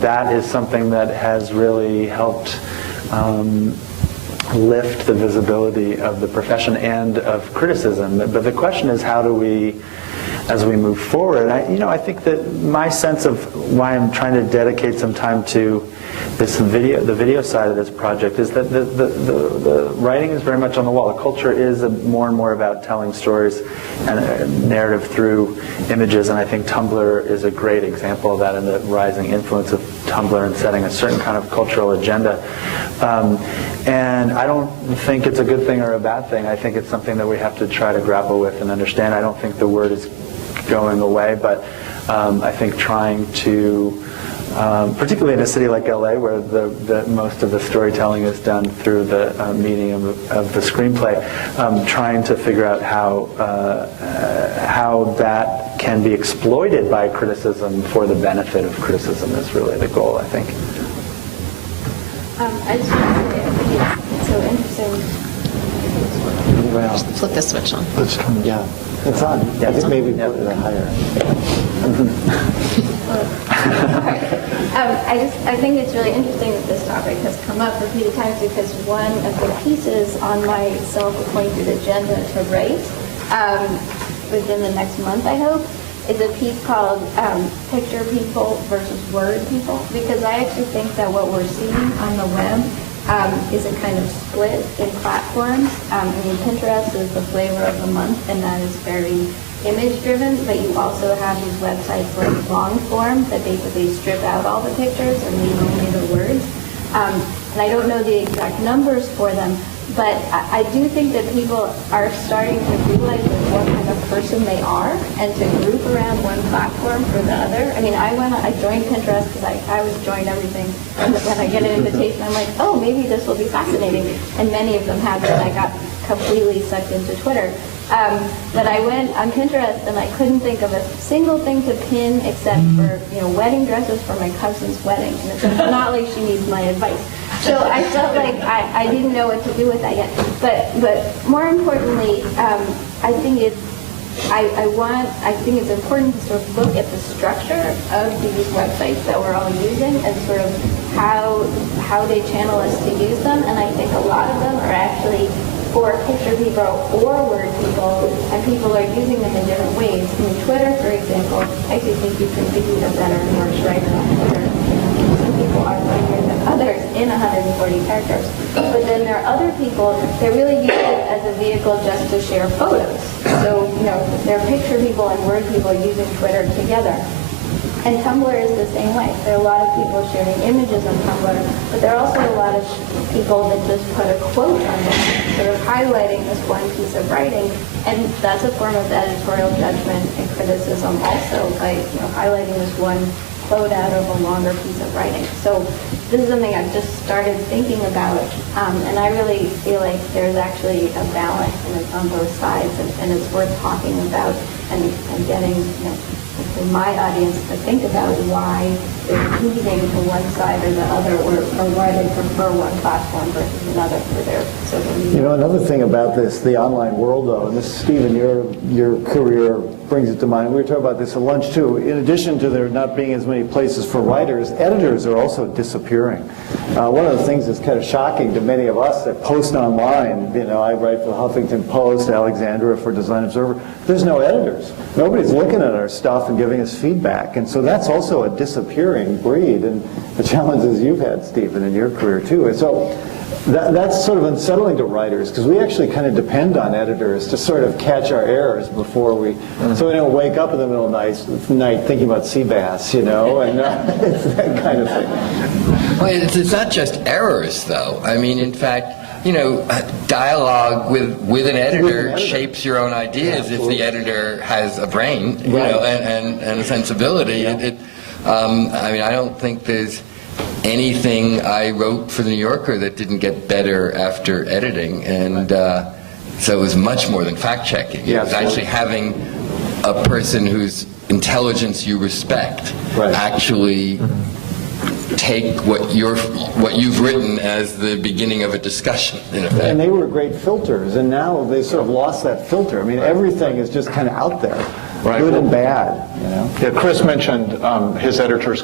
that is something that has really helped lift the visibility of the profession and of criticism. But the question is, how do we as we move forward. I think that my sense of why I'm trying to dedicate some time to the video side of this project is that the writing is very much on the wall. The culture is more and more about telling stories and a narrative through images, and I think Tumblr is a great example of that, and the rising influence of Tumblr in setting a certain kind of cultural agenda. And I don't think it's a good thing or a bad thing. I think it's something that we have to try to grapple with and understand. I don't think the word is going away, but I think trying to, particularly in a city like LA, where most of the storytelling is done through the medium of the screenplay, trying to figure out how that can be exploited by criticism for the benefit of criticism is really the goal, I think. I just want to say, I think it's so interesting. Just flip the switch on. Yeah, it's on. Yeah, I think maybe put it higher. I think it's really interesting that this topic has come up repeated times, because one of the pieces on my self-appointed agenda to write within the next month, I hope, is a piece called Picture People versus Word People, because I actually think that what we're seeing on the web is a kind of split in platforms. Pinterest is the flavor of the month, and that is very image-driven, but you also have these websites like long form that basically strip out all the pictures and leave only the words. And I don't know the exact numbers for them, but I do think that people are starting to realize what kind of person they are and to group around one platform for the other. I joined Pinterest because I always join everything. And when I get an invitation, I'm like, oh, maybe this will be fascinating. And many of them have been. I got completely sucked into Twitter. But I went on Pinterest and I couldn't think of a single thing to pin except for wedding dresses for my cousin's wedding. And it's not like she needs my advice. So I felt like I didn't know what to do with that yet. But more importantly, I think it's important to sort of look at the structure of these websites that we're all using and sort of how they channel us to use them. And I think a lot of them are actually for picture people or word people, and people are using them in different ways. Twitter, for example, I actually think you can do a better and worse writer on Twitter. Some people are funnier than others in 140 characters. But then there are other people that really use it as a vehicle just to share photos. So, there are picture people and word people using Twitter together. And Tumblr is the same way. There are a lot of people sharing images on Tumblr, but there are also a lot of people that just put a quote on it, sort of highlighting this one piece of writing. And that's a form of editorial judgment and criticism also, by highlighting this one quote out of a longer piece of writing. So this is something I've just started thinking about, and I really feel like there's actually a balance, and it's on both sides, and it's worth talking about and getting my audience to think about why they're leaning to one side or the other, or why they prefer one platform versus another for their social media. Another thing about this, the online world, though, and this, Stephen, your career brings it to mind. We were talking about this at lunch, too. In addition to there not being as many places for writers, editors are also disappearing. One of the things that's kind of shocking to many of us that post online, I write for the Huffington Post, Alexandra for Design Observer, there's no editors. Nobody's looking at our stuff and giving us feedback. And so that's also a disappearing breed, and the challenges you've had, Stephen, in your career, too. And so that's sort of unsettling to writers, because we actually kind of depend on editors to sort of catch our errors before so we don't wake up in the middle of the night thinking about sea bass, and it's that kind of thing. Well, it's not just errors, though. In fact, dialogue with an editor shapes your own ideas if the editor has a brain, and a sensibility. Yeah. I don't think there's anything I wrote for the New Yorker that didn't get better after editing, and so it was much more than fact-checking. It was actually having a person whose intelligence you respect actually take what you've written as the beginning of a discussion, in effect. And they were great filters, and now they sort of lost that filter. Everything is just kind of out there, good and bad. You know? Yeah, Chris mentioned his editors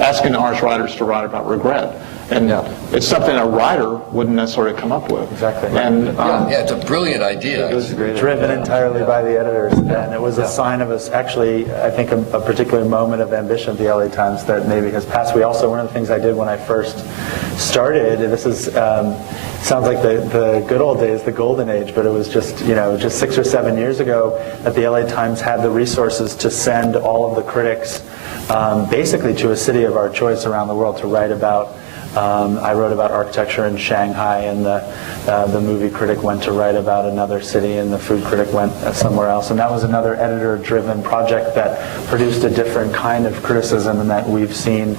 asking arts writers to write about regret. And it's something a writer wouldn't necessarily come up with. Exactly. And Yeah, it's a brilliant idea. It was a great Driven idea. entirely by the editors, and it was a sign of us, actually, I think a particular moment of ambition at the LA Times that maybe has passed. We also, one of the things I did when I first started, and this is, sounds like the good old days, the golden age, but it was just 6 or 7 years ago that the LA Times had the resources to send all of the critics basically to a city of our choice around the world to write about. I wrote about architecture in Shanghai, and the movie critic went to write about another city, and the food critic went somewhere else. And that was another editor-driven project that produced a different kind of criticism, and that we've seen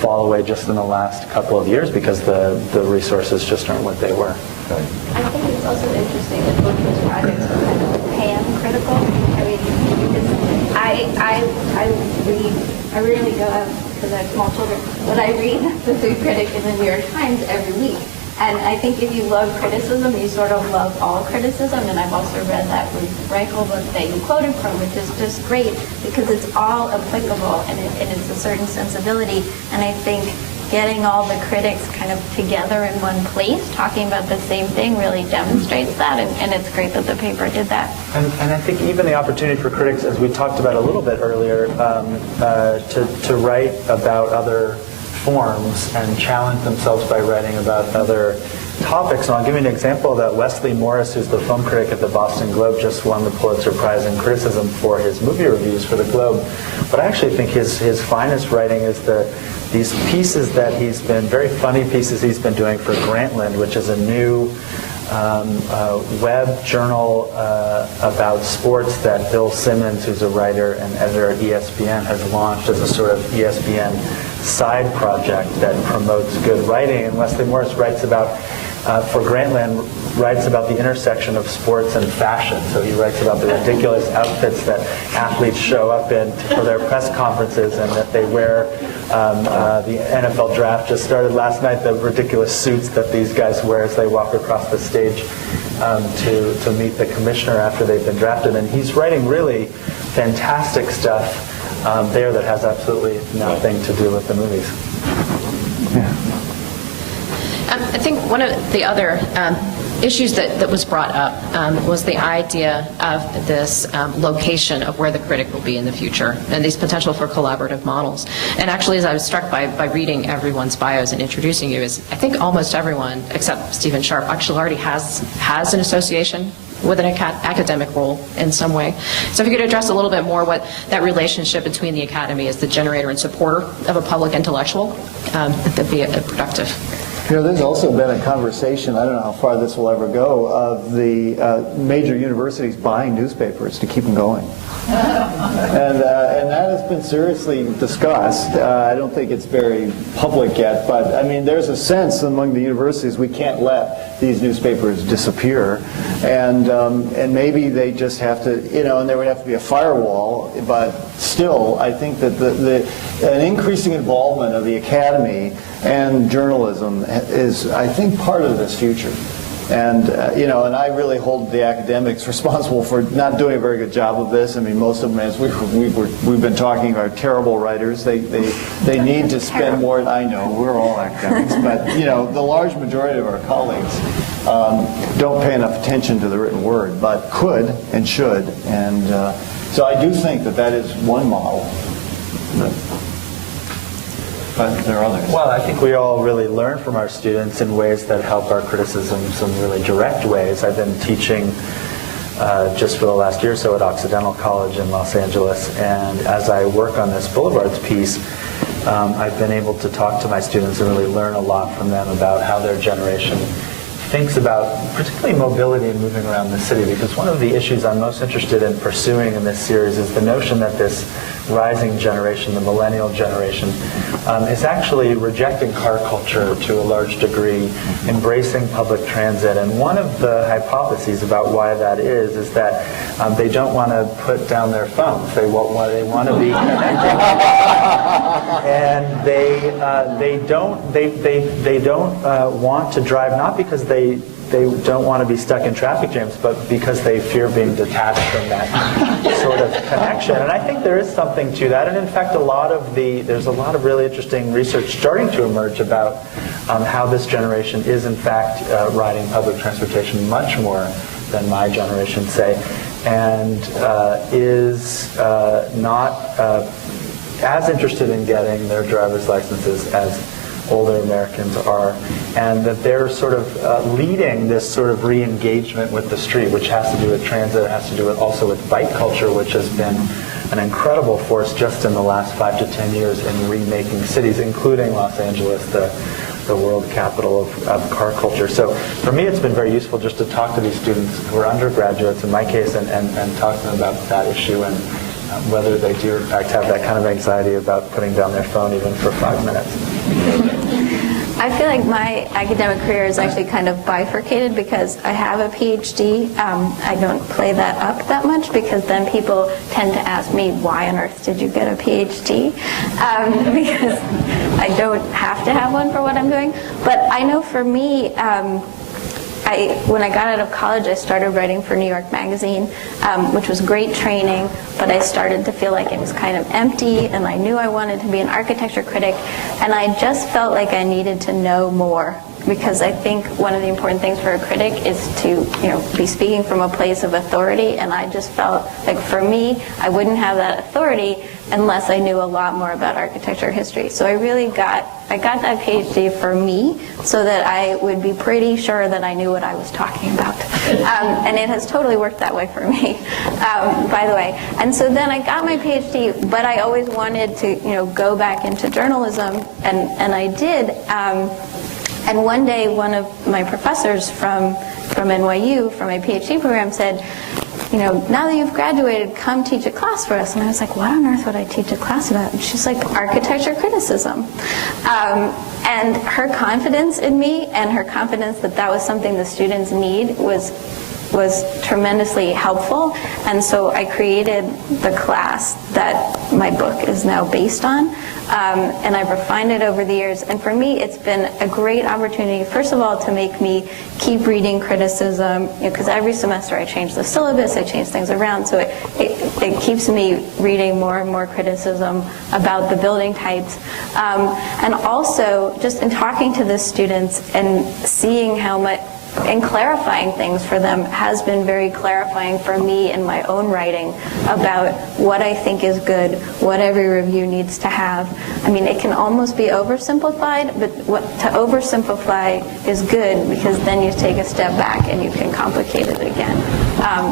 fall away just in the last couple of years because the resources just aren't what they were. I think it's also interesting that both those projects are kind of pan-critical. I mean, because I rarely go out because I have small children, but I read the Food Critic in the New York Times every week. And I think if you love criticism, you sort of love all criticism. And I've also read that Ruth Reichel book that you quoted from, which is just great because it's all applicable and it's a certain sensibility. And I think getting all the critics kind of together in one place, talking about the same thing, really demonstrates that. And it's great that the paper did that. And I think even the opportunity for critics, as we talked about a little bit earlier, to write about other forms and challenge themselves by writing about other topics. And I'll give you an example of that. Wesley Morris, who's the film critic at the Boston Globe, just won the Pulitzer Prize in criticism for his movie reviews for the Globe. But I actually think his finest writing is these pieces that he's been, very funny pieces he's been doing for Grantland, which is a new web journal about sports that Bill Simmons, who's a writer and editor at ESPN, has launched as a sort of ESPN side project that promotes good writing. And Wesley Morris writes about, for Grantland, writes about the intersection of sports and fashion. So he writes about the ridiculous outfits that athletes show up in for their press conferences and that they wear. The NFL draft just started last night, the ridiculous suits that these guys wear as they walk across the stage to meet the commissioner after they've been drafted. And he's writing really fantastic stuff there that has absolutely nothing to do with the movies. I think one of the other issues that was brought up was the idea of this location of where the critic will be in the future and these potential for collaborative models. And actually, as I was struck by reading everyone's bios and introducing you, is I think almost everyone except Stephen Sharpe actually already has an association with an academic role in some way. So if you could address a little bit more what that relationship between the academy as the generator and supporter of a public intellectual, that'd be a productive. You know, there's also been a conversation, I don't know how far this will ever go, of the major universities buying newspapers to keep them going. And that has been seriously discussed. I don't think it's very public yet, but I mean, there's a sense among the universities we can't let these newspapers disappear, and maybe they just have to, and there would have to be a firewall. But still, I think that an increasing involvement of the academy and journalism is, I think, part of this future. And and I really hold the academics responsible for not doing a very good job of this. I mean, most of them, as we've been talking, are terrible writers. They need to spend more. I know we're all academics, but the large majority of our colleagues don't pay enough attention to the written word, but could and should. And so I do think that is one model. But there are others. Well, I think we all really learn from our students in ways that help our criticisms in really direct ways. I've been teaching just for the last year or so at Occidental College in Los Angeles, and as I work on this Boulevards piece, I've been able to talk to my students and really learn a lot from them about how their generation thinks about particularly mobility and moving around the city, because one of the issues I'm most interested in pursuing in this series is the notion that this rising generation, the millennial generation, is actually rejecting car culture to a large degree, embracing public transit. And one of the hypotheses about why that is that they don't want to put down their phones. They want to be connected, and they don't want to drive, not because they don't want to be stuck in traffic jams, but because they fear being detached from that sort of connection. And I think there is something to that. And in fact, there's a lot of really interesting research starting to emerge about how this generation is in fact riding public transportation much more than my generation, say, and is not as interested in getting their driver's licenses as older Americans are, and that they're sort of leading this sort of re-engagement with the street, which has to do with transit, it has to do with also with bike culture, which has been an incredible force just in the last 5 to 10 years in remaking cities, including Los Angeles, the world capital of car culture. So for me, it's been very useful just to talk to these students who are undergraduates, in my case, and talk to them about that issue and whether they do in fact have that kind of anxiety about putting down their phone even for 5 minutes. I feel like my academic career is actually kind of bifurcated because I have a PhD. I don't play that up that much because then people tend to ask me, why on earth did you get a PhD? Because I don't have to have one for what I'm doing. But I know for me, when I got out of college, I started writing for New York Magazine, which was great training, but I started to feel like it was kind of empty, and I knew I wanted to be an architecture critic, and I just felt like I needed to know more, because I think one of the important things for a critic is to, be speaking from a place of authority, and I just felt like for me, I wouldn't have that authority unless I knew a lot more about architecture history. So I got that PhD for me so that I would be pretty sure that I knew what I was talking about. And it has totally worked that way for me, by the way. And so then I got my PhD, but I always wanted to go back into journalism, and I did. And one day, one of my professors from NYU, from my PhD program, said, now that you've graduated, come teach a class for us. And I was like, what on earth would I teach a class about? And she's like, architecture criticism. And her confidence in me and her confidence that that was something the students need was tremendously helpful. And so I created the class that my book is now based on. And I've refined it over the years. And for me, it's been a great opportunity, first of all, to make me keep reading criticism, because every semester I change the syllabus, I change things around, so it keeps me reading more and more criticism about the building types. And also, just in talking to the students and seeing how much, and clarifying things for them has been very clarifying for me in my own writing about what I think is good, what every review needs to have. I mean, it can almost be oversimplified, but to oversimplify is good because then you take a step back and you can complicate it again.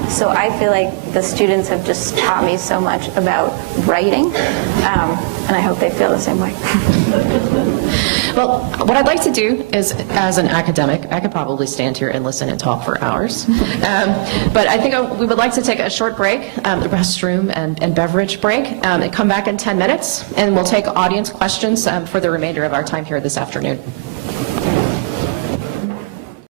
So I feel like the students have just taught me so much about writing, and I hope they feel the same way. Well, what I'd like to do is, as an academic, I could probably stand here and listen and talk for hours. But I think we would like to take a short break, the restroom and beverage break, and come back in 10 minutes, and we'll take audience questions for the remainder of our time here this afternoon.